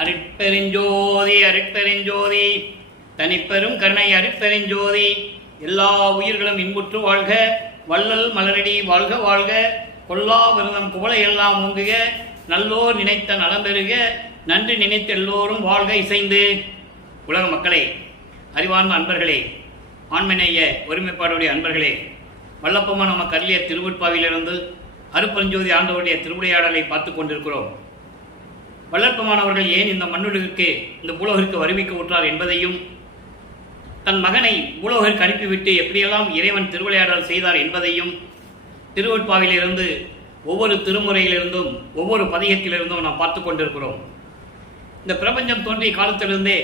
அருட்பெருஞ்சோதி அருட்பெருஞ்சோதி தனிப்பெரும் கருணை அருட்பெருஞ்சோதி. எல்லா உயிர்களும் இன்புற்று வாழ்க, வள்ளல் மலரடி வாழ்க வாழ்க, கொல்லா விரதம் குவளை எல்லாம் ஓங்குக, நல்லோர் நினைத்த நலம் பெறுக, நன்றி நினைத்த எல்லோரும் வாழ்க இசைந்து. உலக மக்களே, அறிவார்ந்த அன்பர்களே, ஆண்மநேய ஒருமைப்பாடுடைய அன்பர்களே, வல்லப்பமான நம்ம கல்லிய திருவுட்பாவிலிருந்து அருட்பெருஞ்சோதி ஆண்டவருடைய திருவிளையாடலை பார்த்து கொண்டிருக்கிறோம். வல்லற்பமானவர்கள் ஏன் இந்த மண்ணுலகிற்கு, இந்த பூலோகிற்கு வருவிக்க உற்றார் என்பதையும், தன் மகனை பூலோகிற்கு அனுப்பிவிட்டு எப்படியெல்லாம் இறைவன் திருவிளையாடல் செய்தார் என்பதையும் திருவட்பாவிலிருந்து ஒவ்வொரு திருமுறையிலிருந்தும் ஒவ்வொரு பதிகத்திலிருந்தும் நாம் பார்த்து கொண்டிருக்கிறோம். இந்த பிரபஞ்சம் தோன்றிய காலத்திலிருந்தே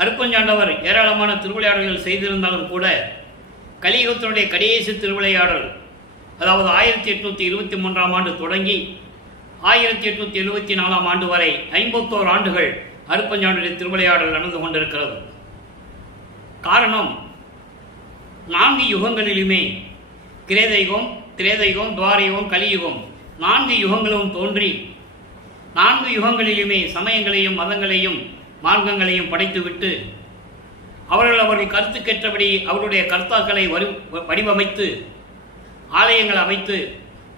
அருட்பெருஞ்சாண்டவர் ஏராளமான திருவிளையாடல்கள் செய்திருந்தாலும் கூட கலியுகத்தினுடைய கடைசி திருவிளையாடல், அதாவது 1823ஆம் ஆண்டு தொடங்கி 1874ஆம் ஆண்டு வரை 51 ஆண்டுகள் அருட்பெருஞ்சாண்டவருடைய திருவிளையாடல் நடந்து கொண்டிருக்கிறது. காரணம், 4 யுகங்களிலுமே கிரேதையுகம், திரேதையுகம், துவாரயுகம், கலியுகம் 4 யுகங்களும் தோன்றி 4 யுகங்களிலுமே சமயங்களையும் மதங்களையும் மார்க்கங்களையும் படைத்துவிட்டு அவர்கள் கருத்துக்கேற்றபடி அவருடைய கர்த்தாக்களை வடிவமைத்து ஆலயங்கள் அமைத்து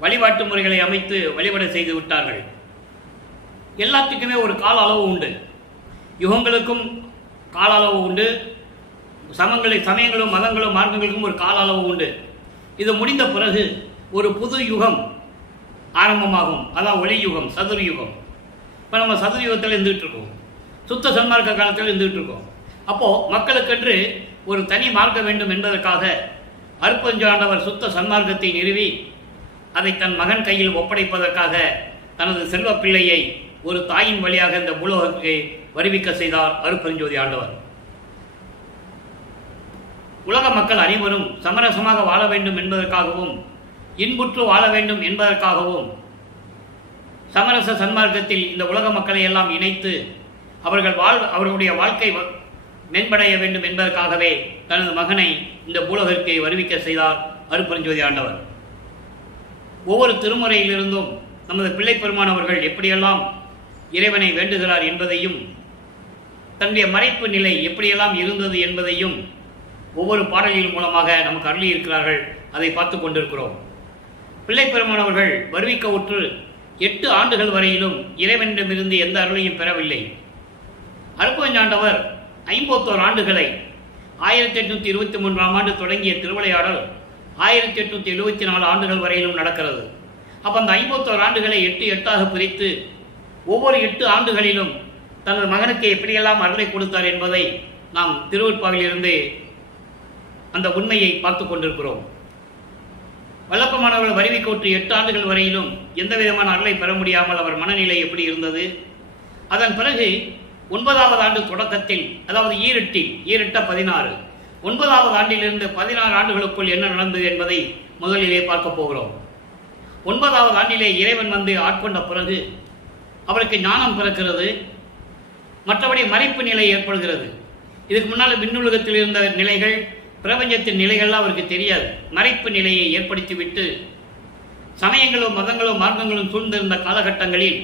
வழிபாட்டு முறைகளை அமைத்து வழிபட செய்து விட்டார்கள். எல்லாத்துக்குமே ஒரு கால அளவு உண்டு, யுகங்களுக்கும் கால அளவு உண்டு, சமயங்களும் மதங்களும் மார்க்கங்களுக்கும் ஒரு கால அளவு உண்டு. இது முடிந்த பிறகு ஒரு புது யுகம் ஆரம்பமாகும், அதான் ஒளி யுகம், சதுர் யுகம். இப்போ நம்ம சதுர் யுகத்தில் இருந்துகிட்டு இருக்கோம், சுத்த சன்மார்க்க காலத்தில் இருந்துகிட்டு இருக்கோம். அப்போது மக்களுக்கென்று ஒரு தனி மார்க்க வேண்டும் என்பதற்காக அருட்பெருஞ்சாண்டவர் சுத்த சன்மார்க்கத்தை நிறுவி அதை தன் மகன் கையில் ஒப்படைப்பதற்காக தனது செல்வ பிள்ளையை ஒரு தாயின் வழியாக இந்த பூலோகத்தை வருவிக்க செய்தார் அருட்பெருஞ்சோதி ஆண்டவர். உலக மக்கள் அனைவரும் சமரசமாக வாழ வேண்டும் என்பதற்காகவும் இன்புற்று வாழ வேண்டும் என்பதற்காகவும் சமரச சன்மார்க்கத்தில் இந்த உலக மக்களை எல்லாம் இணைத்து அவர்களுடைய வாழ்க்கை மேம்படைய வேண்டும் என்பதற்காகவே தனது மகனை இந்த பூலோகத்தை வருவிக்க செய்தார் அருட்பெருஞ்சோதி ஆண்டவர். ஒவ்வொரு திருமுறையிலிருந்தும் நமது பிள்ளை பெருமானவர்கள் எப்படியெல்லாம் இறைவனை வேண்டுகிறார் என்பதையும், தன்னுடைய மறைப்பு நிலை எப்படியெல்லாம் இருந்தது என்பதையும் ஒவ்வொரு பாடலின் மூலமாக நமக்கு அருளியிருக்கிறார்கள். அதை பார்த்து கொண்டிருக்கிறோம். பிள்ளை பெருமானவர்கள் வருவிக்க உற்று 8 ஆண்டுகள் வரையிலும் இறைவனிடமிருந்து எந்த அருளையும் பெறவில்லை. அருட்பெருஞ்சாண்டவர் 51 ஆண்டுகளை 1823ஆம் ஆண்டு தொடங்கிய திருவிளையாடல் 1874 ஆண்டுகள் வரையிலும் நடக்கிறது. அப்போ அந்த 51 ஆண்டுகளை 8 பிரித்து ஒவ்வொரு 8 ஆண்டுகளிலும் தனது மகனுக்கு எப்படியெல்லாம் அருளை கொடுத்தார் என்பதை நாம் திருவட்பாவிலிருந்து அந்த உண்மையை பார்த்து கொண்டிருக்கிறோம். வல்லப்பமானவர்கள் வருவிக்கோற்று 8 ஆண்டுகள் வரையிலும் எந்த விதமான அருளை பெற முடியாமல் அவர் மனநிலை எப்படி இருந்தது. அதன் பிறகு 9வது ஆண்டு தொடக்கத்தில், அதாவது ஈரிட்ட 16, 9வது ஆண்டிலிருந்து 16 ஆண்டுகளுக்குள் என்ன நடந்தது என்பதை முதலிலே பார்க்க போகிறோம். 9வது ஆண்டிலே இறைவன் வந்து ஆட்கொண்ட பிறகு அவருக்கு ஞானம் பிறக்கிறது, மற்றபடி மறைப்பு நிலை ஏற்படுகிறது. இதுக்கு முன்னால் விண்ணுலகத்தில் இருந்த நிலைகள், பிரபஞ்சத்தின் நிலைகள்லாம் அவருக்கு தெரியாது. மறைப்பு நிலையை ஏற்படுத்திவிட்டு சமயங்களும் மதங்களும் மார்க்கங்களும் சூழ்ந்திருந்த காலகட்டங்களில்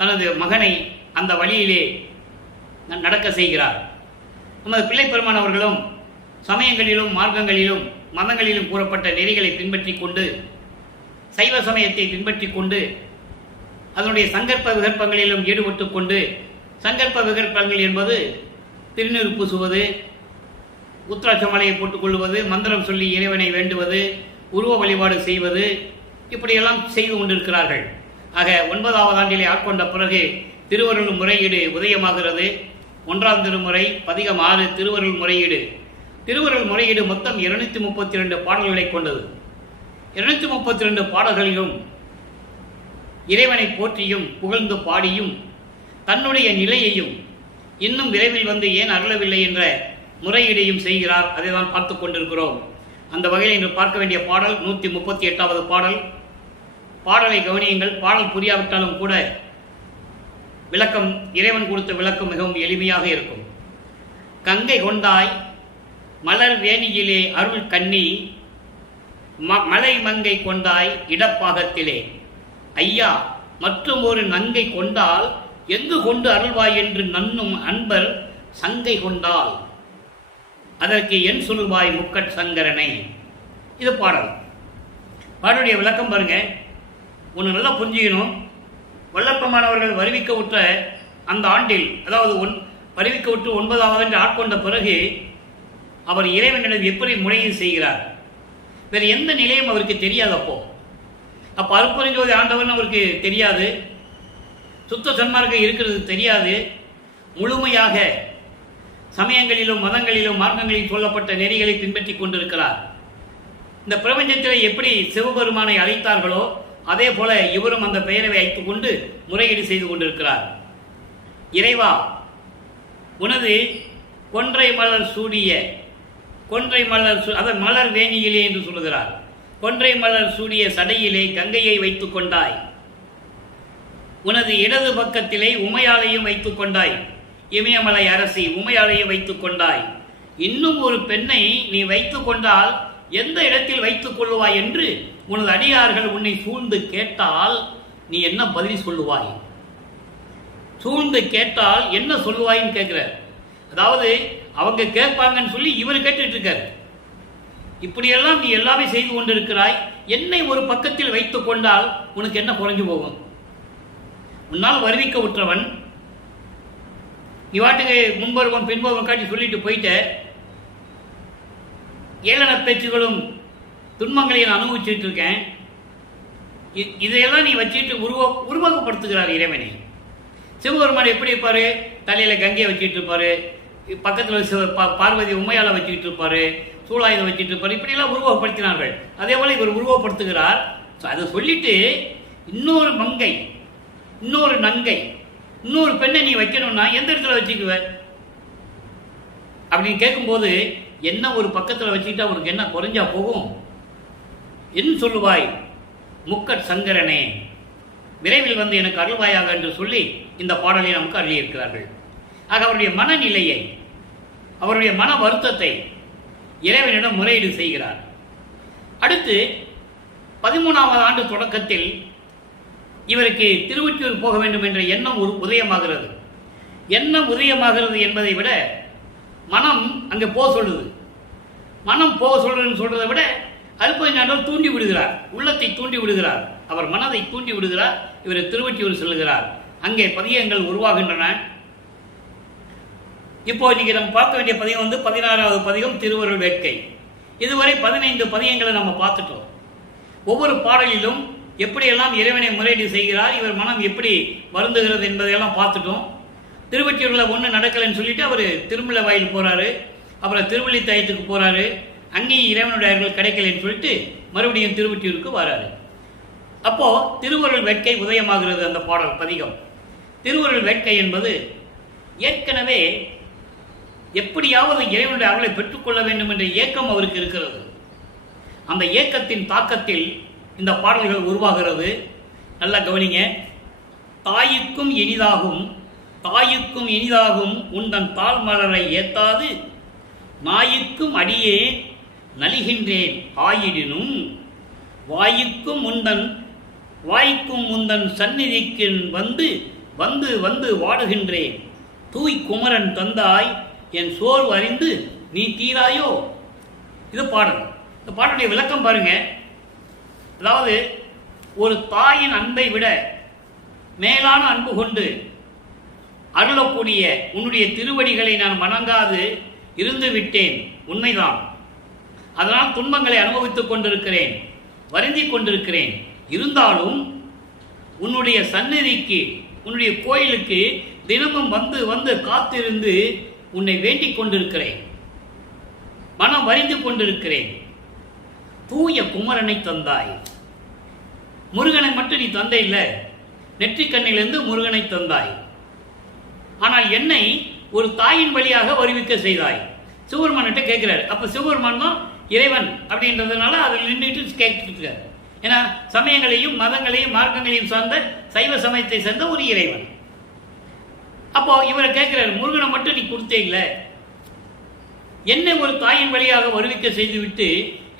தனது மகனை அந்த வழியிலே நடக்க செய்கிறார். நமது பிள்ளை பெருமானவர்களும் சமயங்களிலும் மார்க்கங்களிலும் மதங்களிலும் கூறப்பட்ட நெறிகளை பின்பற்றி கொண்டு, சைவ சமயத்தை பின்பற்றி கொண்டு, அதனுடைய சங்கற்ப விகற்பங்களிலும் ஈடுபட்டு கொண்டு, சங்கற்ப விகற்பங்கள் என்பது திருநீறு பூசுவது, உத்திராட்ச மலையை போட்டுக்கொள்வது, மந்திரம் சொல்லி இறைவனை வேண்டுவது, உருவ வழிபாடு செய்வது, இப்படியெல்லாம் செய்து கொண்டிருக்கிறார்கள். ஆக 9வது ஆண்டிலே ஆட்கொண்ட பிறகு திருவருள் முறையீடு உதயமாகிறது. 1ஆம் திருமுறை பதிகம் 6 திருவருள் முறையீடு. திருவருள் முறையீடு மொத்தம் 232 பாடல்களை கொண்டது. 232 பாடல்களிலும் இறைவனை போற்றியும் புகழ்ந்து பாடியும் தன்னுடைய நிலையையும் இன்னும் விரைவில் வந்து ஏன் அருளவில்லை என்ற முறையீடையும் செய்கிறார். அதை தான் பார்த்து கொண்டிருக்கிறோம். அந்த வகையில் இன்று பார்க்க வேண்டிய பாடல் 138வது பாடல். பாடலை கவனியுங்கள். பாடல் புரியாவிட்டாலும் கூட விளக்கம், இறைவன் கொடுத்த விளக்கம் மிகவும் எளிமையாக இருக்கும். கங்கை கொண்டாய் மலர் வேணியிலே அருள் கண்ணி, மலை மங்கை கொண்டாய் இடப்பாகத்திலே, ஐயா மற்றும் ஒரு நங்கை கொண்டால் எங்கு கொண்டு அருள்வாய் என்று நன்னும் அன்பர் சங்கை கொண்டால் அதற்கு என் சொல்வாய் முக்கட் சங்கரனை. இது பாடல். பாடலுடைய விளக்கம் பாருங்க. ஒன்று நல்லா புரிஞ்சுக்கணும். வல்லப்பெருமானவர்கள் வருவிக்க விட்ட அந்த ஆண்டில், அதாவது வருவிக்க விட்டு 9வது ஆண்டு ஆட்கொண்ட பிறகு அவர் இறைவனிடம் எப்படி முறையீடு செய்கிறார்? வேறு எந்த நிலையும் அவருக்கு தெரியாது. அப்போ அருட்பெருஞ்சோதி ஆண்டவன் அவருக்கு தெரியாது, சுத்த சன்மார்க்கம் இருக்கிறது தெரியாது. முழுமையாக சமயங்களிலும் மதங்களிலும் மார்க்கங்களில் சொல்லப்பட்ட நெறிகளை பின்பற்றி கொண்டிருக்கிறார். இந்த பிரபஞ்சத்தில் எப்படி சிவபெருமானை அழைத்தார்களோ அதே போல இவரும் அந்த பெயரை வைத்துக் கொண்டு முறையீடு செய்து கொண்டிருக்கிறார். இறைவா, உனது கொன்றை மலர் சூடிய கொன்றை மலர் அதை மலர் வேணியிலே என்று சொல்லுகிறார். கொன்றை மலர் சூடிய சடையிலே கங்கையை வைத்துக் கொண்டாய், உனது இடது பக்கத்திலே உமையாலையும் வைத்துக் கொண்டாய், இமயமலை அரசி உமையாலையும் வைத்துக் கொண்டாய். இன்னும் ஒரு பெண்ணை நீ வைத்துக் கொண்டால் எந்த இடத்தில் வைத்துக் கொள்ளுவாய் என்று உனது அடியார்கள் உன்னை சூழ்ந்து கேட்டால் நீ என்ன பதில் சொல்லுவாய்? சூழ்ந்து கேட்டால் என்ன சொல்லுவாயின்னு கேட்கிற. அதாவது அவங்க கேட்பாங்கன்னு சொல்லி இவர் கேட்டுட்டு இருக்காரு. இப்படியெல்லாம் நீ எல்லாமே செய்து கொண்டிருக்கிறாய், என்னை ஒரு பக்கத்தில் வைத்துக் கொண்டால் உனக்கு என்ன குறைஞ்சு போகும்? உன்னால் வருவிக்க விட்டவன் நீ வாட்டுக்கு முன்பருவம் பின்பருவம் காட்டி சொல்லிட்டு போயிட்ட. ஏளன பேச்சுகளும் துன்பங்களையும் நான் அனுபவிச்சுட்டு இருக்கேன். இதையெல்லாம் நீ வச்சுட்டு உருவகப்படுத்துகிறார் இறைவனை. சிவபெருமான் எப்படி இருப்பாரு? தலையில கங்கையை வச்சுட்டு இருப்பாரு, பக்கத்தில் பார்வதி உமையால வச்சுக்கிட்டு இருப்பாரு, சூழாயுதம் வச்சுட்டு இருப்பாரு. இப்படியெல்லாம் உருவகப்படுத்தினார்கள். அதே போல இவர் உருவகப்படுத்துகிறார். அதை சொல்லிட்டு இன்னொரு மங்கை, இன்னொரு நங்கை, இன்னொரு பெண்ணை நீ வைக்கணும்னா எந்த இடத்துல வச்சுக்குவ அப்படின்னு கேட்கும்போது, என்ன ஒரு பக்கத்தில் வச்சுக்கிட்டு அவருக்கு என்ன குறைஞ்சா போகும்? என்ன சொல்லுவாய்? முக்கட் சங்கரனே, விரைவில் வந்து எனக்கு அருள்வாயாக என்று சொல்லி இந்த பாடலை நமக்கு அருளியிருக்கிறார்கள். ஆக அவருடைய மனநிலையை, அவருடைய மன வருத்தத்தை இறைவனிடம் முறையீடு செய்கிறார். அடுத்து 13வது ஆண்டு தொடக்கத்தில் இவருக்கு திருவொற்றியூர் போக வேண்டும் என்ற எண்ணம் உதயமாகிறது. எண்ணம் உதயமாகிறது என்பதை விட மனம் அங்கே போக சொல்லுது. மனம் போக சொல்றதுன்னு சொல்றதை விட அருட்பெருஞ்சாண்டவர் தூண்டி விடுகிறார், உள்ளத்தை தூண்டி விடுகிறார், அவர் மனதை தூண்டி விடுகிறார். இவர் திருவொற்றியூர் செல்லுகிறார். அங்கே பதியங்கள் உருவாகின்றன. இப்போ இன்னைக்கு நம்ம பார்க்க வேண்டிய பதியம் 16வது பதிகம் திருவருள் வேட்கை. இதுவரை 15 பதியங்களை நம்ம பார்த்துட்டோம். ஒவ்வொரு பாடலிலும் எப்படியெல்லாம் இறைவனை முறையீடு செய்கிறார், இவர் மனம் எப்படி வருந்துகிறது என்பதையெல்லாம் பார்த்துட்டோம். திருவொற்றியூரில் ஒன்று நடக்கலைன்னு சொல்லிட்டு அவர் திருமலை வாயில் போறாரு, அப்புறம் திருவள்ளித்தயத்துக்கு போறாரு. அங்கேயும் இறைவனுடைய அருள் கிடைக்கலன்னு சொல்லிட்டு மறுபடியும் திருவொற்றியூருக்கு வராரு. அப்போ திருவருள் வேட்கை உதயமாகிறது. அந்த பாடல் பதிகம் திருவருள் வேட்கை என்பது ஏற்கனவே எப்படியாவது இறைவனுடைய அருளை பெற்றுக்கொள்ள வேண்டும் என்ற ஏக்கம் அவருக்கு இருக்கிறது. அந்த ஏக்கத்தின் தாக்கத்தில் இந்த பாடல்கள் உருவாகிறது. நல்லா கவனிங்க. தாய்க்கும் இனிதாகும், தாய்க்கும் இனிதாகும் உந்தன் தாழ் மலரை ஏத்தாது நாய்க்கும் அடியே நலிகின்றேன் ஆயிடினும் வாய்க்கும் முந்தன் சந்நிதிக்கு வந்து வந்து வந்து வாடுகின்றேன். தூய் குமரன் தந்தாய் என் சோர்வு அறிந்து நீ தீராயோ. இது பாடல். இந்த பாடலுடைய விளக்கம் பாருங்க. அதாவது ஒரு தாயின் அன்பை விட மேலான அன்பு கொண்டு அருளக்கூடிய உன்னுடைய திருவடிகளை நான் வணங்காது இருந்து விட்டேன், உண்மைதான். அதனால் துன்பங்களை அனுபவித்துக் கொண்டிருக்கிறேன், வருந்திக் கொண்டிருக்கிறேன். இருந்தாலும் உன்னுடைய சந்நிதிக்கு, உன்னுடைய கோயிலுக்கு தினமும் வந்து வந்து காத்திருந்து உன்னை வேண்டிக் கொண்டிருக்கிறேன், மனம் வரிந்து கொண்டிருக்கிறேன். தூய குமரனை தந்தாய். முருகனை மட்டும் நீ தந்தை இல்லை, நெற்றிக்கண்ணிலிருந்து முருகனை தந்தாய். ஆனால் என்னை ஒரு தாயின் வழியாக வருவிக்க செய்தாய். சிவபெருமான்கிட்ட கேட்கிறார். அப்ப சிவபெருமான் தான் இறைவன் அப்படின்றதுனால அதில் நின்றுட்டு கேட்கிறார். ஏன்னா சமயங்களையும் மதங்களையும் மார்க்கங்களையும் சார்ந்த சைவ சமயத்தை சேர்ந்த ஒரு இறைவன். அப்போ இவரை கேட்கிறார், முருகனை மட்டும் நீ கொடுத்தே இல்லை, என்னை ஒரு தாயின் வழியாக வருவிக்க செய்துவிட்டு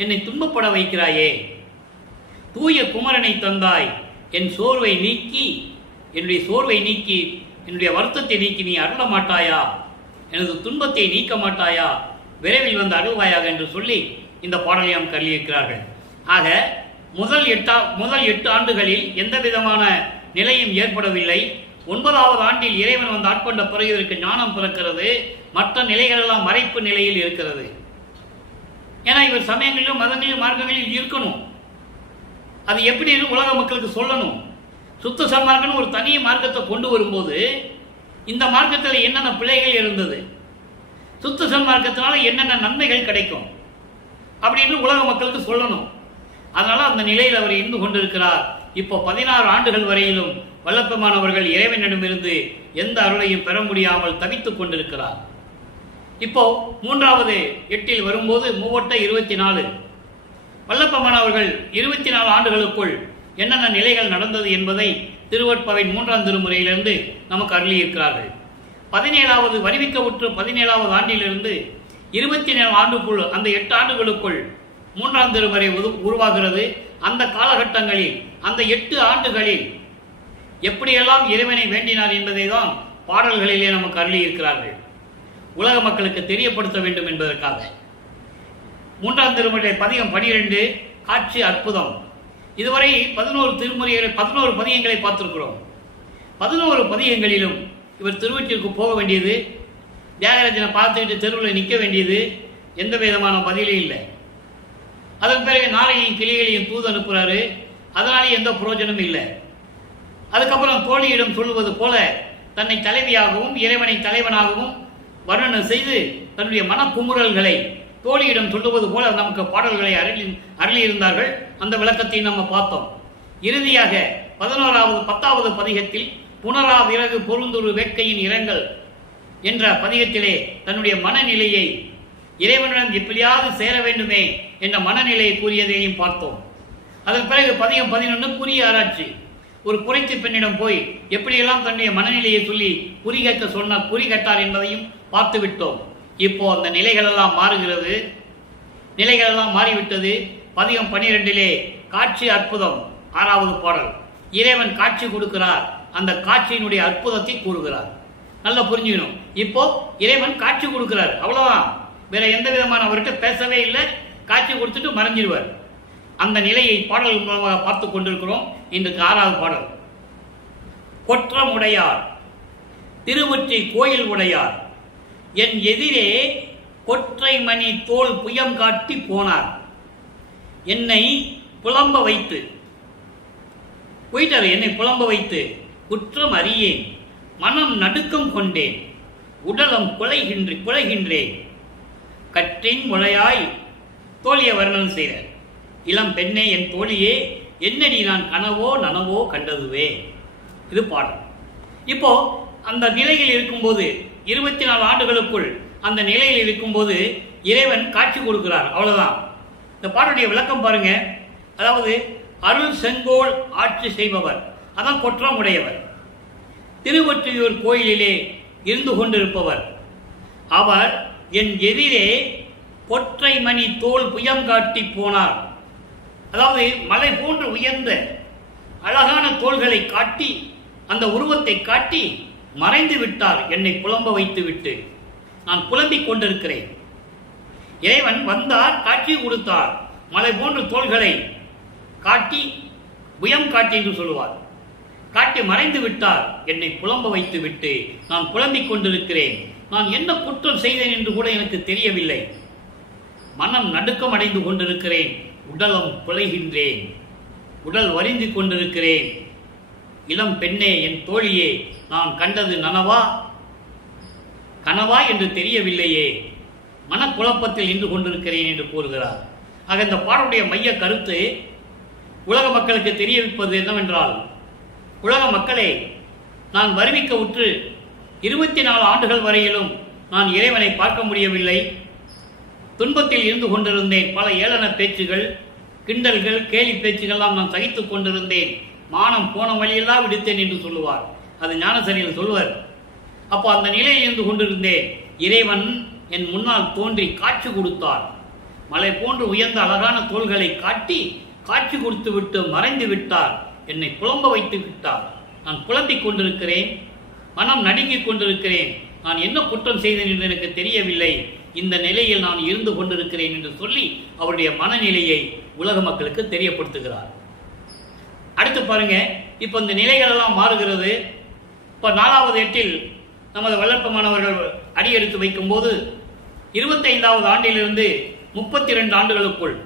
என்னை துன்பப்பட வைக்கிறாயே. தூய குமரனை தந்தாய், என் சோர்வை நீக்கி, என்னுடைய சோர்வை நீக்கி என்னுடைய வருத்தத்தை நீக்கி நீ அருள மாட்டாயா, எனது துன்பத்தை நீக்க மாட்டாயா, விரைவில் வந்து அருள்வாயாக என்று சொல்லி இந்த பாடலை நாம் கருதியிருக்கிறார்கள். ஆக முதல் 8 ஆண்டுகளில் எந்த விதமான நிலையும் ஏற்படவில்லை. 9வது ஆண்டில் இறைவன் வந்து ஆட்கொண்ட பிறகு இதற்கு ஞானம் பிறக்கிறது. மற்ற நிலைகள் எல்லாம் மறைப்பு நிலையில் இருக்கிறது. ஏன்னா இவர் சமயங்களிலும் மதங்களிலும் மார்க்கங்களில் இருக்கணும். அது எப்படி உலக மக்களுக்கு சொல்லணும். சுத்த சன்மார்க்கம்னு ஒரு தனி மார்க்கத்தை கொண்டு வரும்போது இந்த மார்க்கத்தில் என்னென்ன பிழைகள் இருந்தது, சுத்த சன்மார்க்கத்தினால என்னென்ன நன்மைகள் கிடைக்கும் அப்படின்னு உலக மக்களுக்கு சொல்லணும். அதனால அந்த நிலையில் அவர் இருந்து கொண்டிருக்கிறார். இப்போ 16 ஆண்டுகள் வரையிலும் வல்லப்பமானவர்கள் இறைவனிடமிருந்து எந்த அருளையும் பெற முடியாமல் தவித்துக் கொண்டிருக்கிறார். இப்போ 3வது 8 வரும்போது 24 வல்லப்பமானவர்கள் 24 ஆண்டுகளுக்குள் என்னென்ன நிலைகள் நடந்தது என்பதை திருவட்பாவின் 3ஆம் திருமுறையிலிருந்து நமக்கு அருளியிருக்கிறார்கள். 17வது வருவிக்க உற்று 17வது ஆண்டிலிருந்து 24 ஆண்டுக்குள், அந்த 8 ஆண்டுகளுக்குள் 3ஆம் திருமுறை உருவாகிறது. அந்த காலகட்டங்களில், அந்த 8 ஆண்டுகளில் எப்படியெல்லாம் இறைவனை வேண்டினார் என்பதை தான் பாடல்களிலே நமக்கு அருளியிருக்கிறார்கள். உலக மக்களுக்கு தெரியப்படுத்த வேண்டும் என்பதற்காக. 3ஆம் திருமுறை பதிகம் 12 காட்சி அற்புதம். இதுவரை 11 பதிகங்களை பார்த்திருக்கிறோம். 11 பதிகங்களிலும் இவர் திருவீட்டிற்கு போக வேண்டியது, தியாகராஜனை பார்த்துக்கிட்டு தெருவில் நிற்க வேண்டியது, எந்த விதமான பதிலும் இல்லை. அதன் பிறகு நாளையும் கிளிகளையும் தூது அனுப்புகிறாரு, அதனாலே எந்த பிரயோஜனமும் இல்லை. அதுக்கப்புறம் தோழியிடம் சொல்லுவது போல தன்னை தலைவியாகவும் இறைவனை தலைவனாகவும் வர்ணனை செய்து தன்னுடைய மனக்குமுறல்களை தோழியிடம் சொல்லுவது போல நமக்கு பாடல்களை அருளியிருந்தார்கள். அந்த விளக்கத்தை நம்ம பார்த்தோம். இறுதியாக 10வது பதிகத்தில் புனரா விறகு பொருந்துரு வேட்கையின் இரங்கல் என்ற பதிகத்திலே தன்னுடைய மனநிலையை இறைவனிடம் எப்படியாவது சேர வேண்டுமே என்ற மனநிலையை கூறியதையும் பார்த்தோம். அதன் பிறகு பதிகம் 11 குறி ஆராய்ச்சி. ஒரு குறைத்து பெண்ணிடம் போய் எப்படியெல்லாம் தன்னுடைய மனநிலையை சொல்லி குறி கேட்க சொன்னார், குறி கேட்டார் என்பதையும் பார்த்து விட்டோம். இப்போ அந்த நிலைகளெல்லாம் மாறுகிறது, நிலைகளெல்லாம் மாறிவிட்டது. பதிகம் 12 காட்சி அற்புதம் 6வது பாடல். இறைவன் காட்சி கொடுக்கிறார், அந்த காட்சியினுடைய அற்புதத்தை கூறுகிறார். நல்லா புரிஞ்சுக்கணும். இப்போ இறைவன் காட்சி கொடுக்கிறார், அவ்வளவுதான். வேற எந்த விதமான அவர்கிட்ட பேசவே இல்லை, காட்சி கொடுத்துட்டு மறைஞ்சிருவார். அந்த நிலையை பாடல் மூலமாக பார்த்து கொண்டிருக்கிறோம். இன்றைக்கு 6வது பாடல். கொற்றம் உடையார் திருவொற்றி கோயில் உடையார் என் எதிரே கொற்றை மணி தோல் புயம் காட்டி போனார், என்னை புலம்ப வைத்து போயிட்டார். என்னை புலம்ப வைத்து குற்றம் அறியேன், மனம் நடுக்கம் கொண்டேன், உடலம் குலைகின்றேன். கற்றின் முளையாய் தோழிய வர்ணம் செய்கிறார். இளம் பெண்ணே என் தோழியே, என்னடி நான் கனவோ நனவோ கண்டதுவே. இது பாடல். இப்போ அந்த நிலையில் இருக்கும்போது 24 ஆண்டுகளுக்குள் அந்த நிலையில் இருக்கும்போது இறைவன் காட்சி கொடுக்கிறார், அவ்வளவுதான். இந்த பாடலுடைய விளக்கம் பாருங்க. அதாவது அருள் செங்கோல் ஆட்சி செய்பவர், அதான் கொற்றம் உடையவர், திருவொற்றியூர் கோயிலிலே இருந்து கொண்டிருப்பவர். அவர் என் எதிரே கொற்றை மணி தோல் புயம் காட்டி போனார். அதாவது மலை போன்று உயர்ந்த அழகான தோள்களை காட்டி, அந்த உருவத்தை காட்டி மறைந்து விட்டார். என்னை புலம்ப வைத்து விட்டு நான் புலம்பிக் கொண்டிருக்கிறேன். இறைவன் வந்தார், காட்சி கொடுத்தார், மலை போன்ற தோள்களை காட்டி, புயம் காட்டி என்று சொல்லுவார், காட்டி மறைந்து விட்டார். என்னை புலம்ப வைத்து விட்டு நான் புலம்பிக் கொண்டிருக்கிறேன். நான் என்ன குற்றம் செய்தேன் என்று கூட எனக்கு தெரியவில்லை. மனம் நடுக்கம் அடைந்து கொண்டிருக்கிறேன், உடலம் குலைகின்றேன், உடல் வரிந்து கொண்டிருக்கிறேன். இளம் பெண்ணே என் தோழியே, நான் கண்டது நனவா கனவா என்று தெரியவில்லையே, மனக்குழப்பத்தில் நின்று கொண்டிருக்கிறேன் என்று கூறுகிறார். ஆக இந்த பாடலுடைய மைய கருத்து உலக மக்களுக்கு தெரிவிப்பது என்னவென்றால், உலக மக்களே, நான் வருவிக்க உற்று 24 ஆண்டுகள் வரையிலும் நான் இறைவனை பார்க்க முடியவில்லை. துன்பத்தில் இருந்து கொண்டிருந்தேன். பல ஏளன பேச்சுகள், கிண்டல்கள், கேலி பேச்சுகள்லாம் நான் சகித்துக் கொண்டிருந்தேன். மானம் போன வழியெல்லாம் விடுத்தேன் என்று சொல்லுவார். அது ஞானசரியில் சொல்லுவார். அப்போ அந்த நிலையில் இருந்து கொண்டிருந்தேன். இறைவன் என் முன்னால் தோன்றி காட்சி கொடுத்தார். மலை போன்று உயர்ந்த அழகான தோள்களை காட்டி காட்சி கொடுத்து விட்டு மறைந்து விட்டார். என்னை புலம்ப வைத்து விட்டார். நான் புலம்பிக் கொண்டிருக்கிறேன். மனம் நடுங்கிக் கொண்டிருக்கிறேன். நான் என்ன குற்றம் செய்தேன் என்று எனக்கு தெரியவில்லை. இந்த நிலையில் நான் இருந்து கொண்டிருக்கிறேன் என்று சொல்லி அவருடைய மனநிலையை உலக மக்களுக்கு தெரியப்படுத்துகிறார். அடுத்து பாருங்க, இப்போ இந்த நிலைகள் எல்லாம் மாறுகிறது. இப்போ 4வது எட்டில் நமது வளர்ப்பமானவர்கள் அடியெடுத்து வைக்கும்போது 25வது ஆண்டிலிருந்து 32 ஆண்டுகளுக்குள்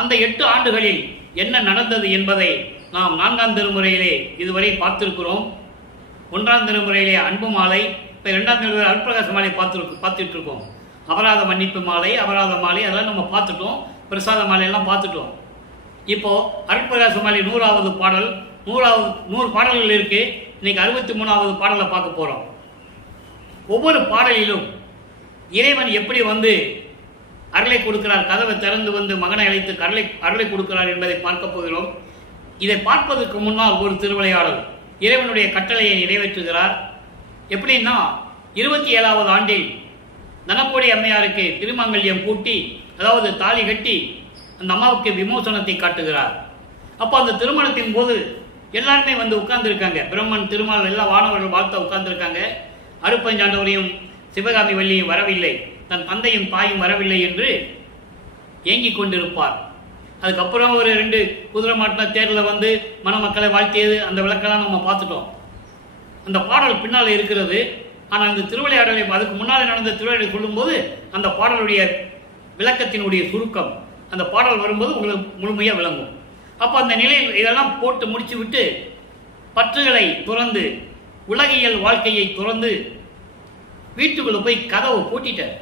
அந்த 8 ஆண்டுகளில் என்ன நடந்தது என்பதை நாம் 4ஆம் திருமுறையிலே இதுவரை பார்த்திருக்கிறோம். 1ஆம் திருமுறையிலே அன்பு மாலை, இப்போ 2ஆம் திருமுறை அருட்பிரகாச மாலை பார்த்துட்டு இருக்கோம். அபராத மன்னிப்பு மாலை, அபராத மாலை அதெல்லாம் நம்ம பார்த்துட்டோம். பிரசாத மாலையெல்லாம் பார்த்துட்டோம். இப்போ அருட்பிரகாச மாலை 100வது பாடல், 100 பாடல்கள் இருக்கு. இன்னைக்கு 63வது பாடலை பார்க்க போறோம். ஒவ்வொரு பாடலிலும் இறைவன் எப்படி வந்து அருளை கொடுக்கிறார், கதவை திறந்து வந்து மகனை அழைத்து அருளை கொடுக்கிறார் என்பதை பார்க்க போகிறோம். இதை பார்ப்பதற்கு முன்னால் ஒரு திருவிளையாடல் இறைவனுடைய கட்டளையை நிறைவேற்றுகிறார். எப்படின்னா 27வது ஆண்டில் தனக்கோடி அம்மையாருக்கு திருமங்கல்யம் பூட்டி, அதாவது தாலி கட்டி அந்த அம்மாவுக்கு விமோசனத்தை காட்டுகிறார். அப்போ அந்த திருமணத்தின் போது எல்லாருமே வந்து உட்கார்ந்துருக்காங்க. பிரம்மன், திருமால் எல்லா வானவர்கள் வாழ்த்த உட்கார்ந்துருக்காங்க. அருப்பஞ்சாண்டவரையும் சிவகாமி வள்ளியும் வரவில்லை, தன் தந்தையும் தாயும் வரவில்லை என்று ஏங்கிக் கொண்டிருப்பார். அதுக்கப்புறம் ஒரு 2 குதிரை மாட்டின தேரில் வந்து மணமக்களை வாழ்த்தியது, அந்த விளக்கெல்லாம் நம்ம பார்த்துட்டோம். அந்த பாடல் பின்னால் இருக்கிறது. ஆனால் அந்த திருவிளையாடலை அதுக்கு முன்னாலே நடந்த திருவிளையாடலை சொல்லும்போது அந்த பாடலுடைய விளக்கத்தினுடைய சுருக்கம் அந்த பாடல் வரும்போது உங்களுக்கு முழுமையாக விளங்கும். அப்போ அந்த நிலையில் இதெல்லாம் போட்டு முடிச்சு விட்டு பற்றுகளை துறந்து உலகியல் வாழ்க்கையை துறந்து வீட்டுக்குள்ளே போய் கதவை பூட்டிட்டார்.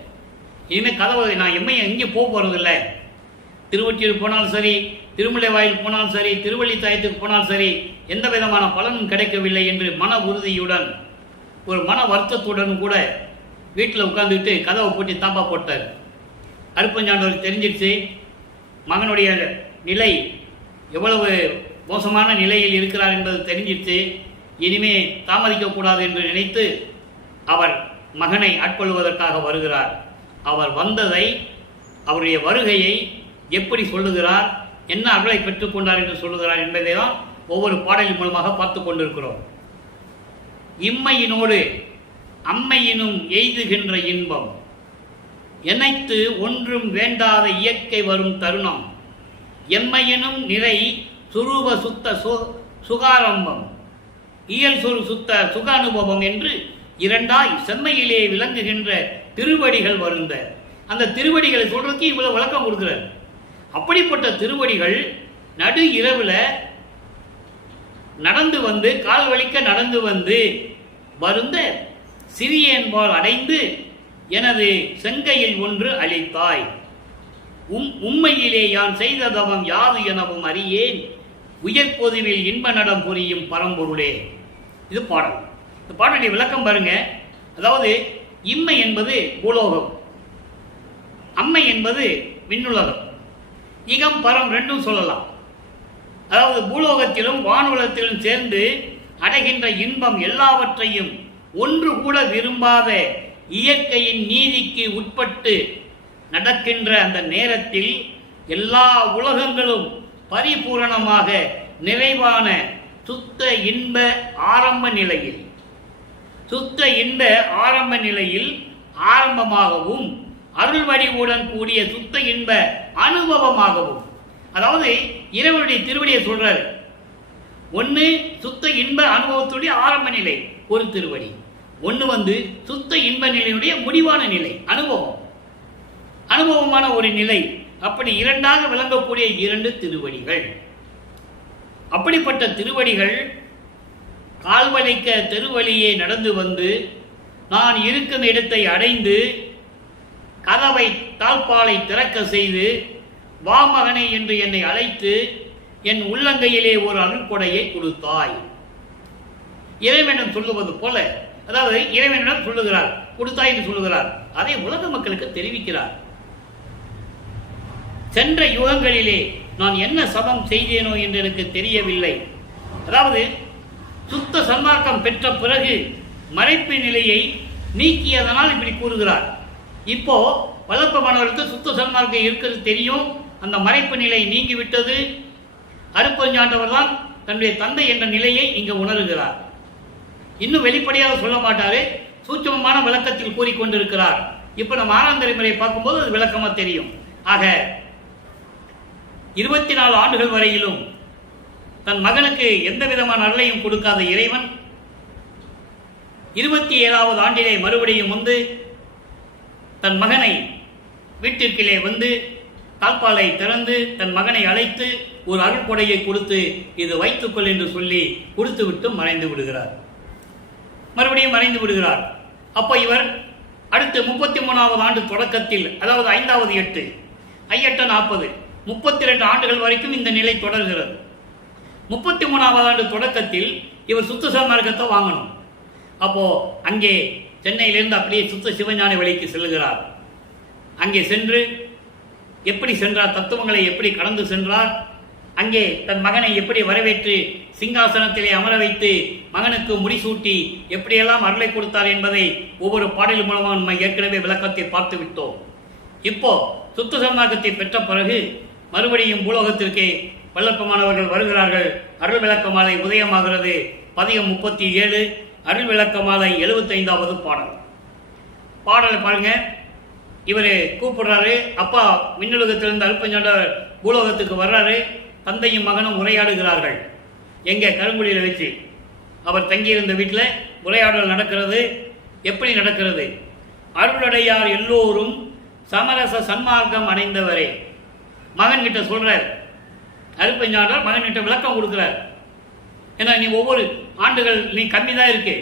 இனிமேல் கதவை நான் எங்கேயும் போக போகிறதில்லை. திருவொற்றியூர் போனாலும் சரி, திருமலை வாயில் போனாலும் சரி, திருவள்ளித்தாயத்துக்கு போனாலும் சரி, எந்த விதமான பலனும் கிடைக்கவில்லை என்று மன உறுதியுடன் ஒரு மன வருத்தத்துடன் கூட வீட்டில் உட்கார்ந்துக்கிட்டு கதவை பூட்டி தாப்பா போட்டார். அருப்பஞ்சாண்டவர் தெரிஞ்சிடுச்சு மகனுடைய நிலை எவ்வளவு மோசமான நிலையில் இருக்கிறார் என்பது தெரிஞ்சிடுச்சு. இனிமே தாமதிக்கக்கூடாது என்று நினைத்து அவர் மகனை ஆட்கொள்வதற்காக வருகிறார். அவர் வந்ததை, அவருடைய வருகையை எப்படி சொல்லுகிறார், என்ன அருளை பெற்றுக்கொண்டார் என்று சொல்லுகிறார் என்பதை தான் ஒவ்வொரு பாடலின் மூலமாக பார்த்து கொண்டிருக்கிறோம். இம்மையினோடு அம்மையினும் எய்துகின்ற இன்பம், எனைத்து ஒன்றும் வேண்டாத இயற்கை வரும் தருணம், எம்மையினும் நிறை சுரூப சுத்த சுகாரம்பம், இயல் சொல் சுத்த சுக அனுபவம் என்று 2ஆய் செம்மையிலே விளங்குகின்ற திருவடிகள் வருந்த. அந்த திருவடிகளை சொல்றதுக்கு இவ்வளவு விளக்கம் கொடுக்கிறார். அப்படிப்பட்ட திருவடிகள் நடு இரவுல நடந்து வந்து, கால் வலிக்க நடந்து வந்து வருந்த சிறியன்பால் அடைந்து எனது செங்கையில் ஒன்று அளித்தாய், உண்மையிலே யான் செய்த தவம் யாது எனவும் அறியேன், உயர்பொதுவில் இன்ப நடம் புரியும் பரம்பொருளே. இது பாடல். இந்த பாடலுடைய விளக்கம் பாருங்க. அதாவது இம்மை என்பது பூலோகம், அம்மை என்பது விண்ணுலகம். இகம் பரம் ரெண்டும் சொல்லலாம். அதாவது பூலோகத்திலும் வானுலகத்திலும் சேர்ந்து அடைகின்ற இன்பம் எல்லாவற்றையும் ஒன்று கூட விரும்பாத இயற்கையின் நீதிக்கு உட்பட்டு நடக்கின்ற அந்த நேரத்தில் எல்லா உலகங்களும் பரிபூரணமாக நிறைவான சுத்த இன்ப ஆரம்ப நிலையில், சுத்த இன்ப ஆரம்ப நிலையில் ஆரம்பமாகவும் அருள் வடிவுடன் கூடிய சுத்த இன்ப அனுபவமாகவும், அதாவது இறைவனுடைய திருவடியை சொல்றாரு. ஒன்று சுத்த இன்ப அனுபவத்துடைய ஆரம்ப நிலை ஒரு திருவடி, ஒன்று வந்து சுத்த இன்ப நிலையுடைய முடிவான நிலை அனுபவமான ஒரு நிலை. அப்படி 2ஆக விளங்கக்கூடிய 2 திருவடிகள். அப்படிப்பட்ட திருவடிகள் கால்வலிக்க தெருவழியே நடந்து வந்து நான் இருக்கும் இடத்தை அடைந்து கதவை தாழ்பாலை திறக்க செய்து வா மகனே என்று என்னை அழைத்து என் உள்ளங்கையிலே ஒரு அருள்கொடையை கொடுத்தாய். இறைவனிடம் சொல்லுவது போல, அதாவது இறைவனிடம் சொல்லுகிறார், கொடுத்தாய் என்று சொல்லுகிறார். அதை உலக மக்களுக்கு தெரிவிக்கிறார். சென்ற யுகங்களிலே நான் என்ன சபம் செய்தேனோ என்று எனக்கு தெரியவில்லை. அதாவது சுத்த சன்மார்க்கம் பெற்ற பிறகு மறைப்பு நிலையை நீக்கியதனால் இப்படி கூறுகிறார். இப்போ வளர்ப்பமானவர்களுக்கு சுத்த சன்மார்க்கம் இருக்கிறது தெரியும், அந்த மறைப்பு நிலை நீங்கிவிட்டது. அருப்பஞ்சாண்டவர் தான் தன்னுடைய தந்தை என்ற நிலையை இங்கு உணர்கிறார். இன்னும் வெளிப்படையாக சொல்ல மாட்டாரு, சூட்சமமான விளக்கத்தில் கூறிக்கொண்டிருக்கிறார். இப்ப நம்ம 6ஆம் தலைமுறையை பார்க்கும்போது அது விளக்கமா தெரியும். ஆக 24 ஆண்டுகள் வரையிலும் தன் மகனுக்கு எந்த விதமான அருளையும் கொடுக்காத இறைவன் 27வது ஆண்டிலே மறுபடியும் வந்து தன் மகனை வீட்டிற்கிலே வந்து தாழ்பாலை திறந்து தன் மகனை அழைத்து ஒரு அருள் கொடையை கொடுத்து இது வைத்துக்கொள் என்று சொல்லி கொடுத்து விட்டு மறைந்து விடுகிறார். மறுபடியும் மறைந்து விடுகிறார். அப்போ இவர் அடுத்து 33வது ஆண்டு தொடக்கத்தில், அதாவது 5வது 8 ஐயட்ட 40 32 ஆண்டுகள் வரைக்கும் இந்த நிலை தொடர்கிறது. 33வது ஆண்டு தொடக்கத்தில் இவர் சுத்த சன்மார்க்கத்தை வாங்கணும். அப்போ அங்கே சென்னையிலிருந்து அப்படியே சுத்த சிவஞான வழிக்கு செல்கிறார். அங்கே சென்று எப்படி சென்றார், தத்துவங்களை எப்படி கடந்து சென்றார், அங்கே தன் மகனை எப்படி வரவேற்று சிங்காசனத்திலே அமர வைத்து மகனுக்கு முடிசூட்டி எப்படியெல்லாம் அருளை கொடுத்தார் என்பதை ஒவ்வொரு பாடல் மூலமாக நம்ம ஏற்கனவே விளக்கத்தை பார்த்து விட்டோம். இப்போ சுத்த சன்மார்க்கத்தை பெற்ற பிறகு மறுபடியும் பூலோகத்திற்கே வல்லப்பமானவர்கள் வருகிறார்கள். அருள் விளக்க மாலை உதயமாகிறது. பதிகம் 37 அருள் விளக்க மாலை 75வது பாடல் பாருங்க. இவர் கூப்பிடுறாரு, அப்பா விண்ணுலகத்திலிருந்து அருட்பெருஞ்சாண்டவர் பூலோகத்துக்கு வர்றாரு. தந்தையும் மகனும் உரையாடுகிறார்கள். எங்க கருங்குடியில் வச்சு அவர் தங்கியிருந்த வீட்டில் உரையாடல் நடக்கிறது. எப்படி நடக்கிறது? அருளடையார் எல்லோரும் சமரச சன்மார்க்கம் அடைந்தவரே. மகன்கிட்ட சொல்றார், அருட்பெருஞ்சாண்டவர் மகன்கிட்ட விளக்கம் கொடுக்கிறார். ஏன்னா நீ ஒவ்வொரு ஆண்டுகள் நீ கம்மி தான் இருக்கு.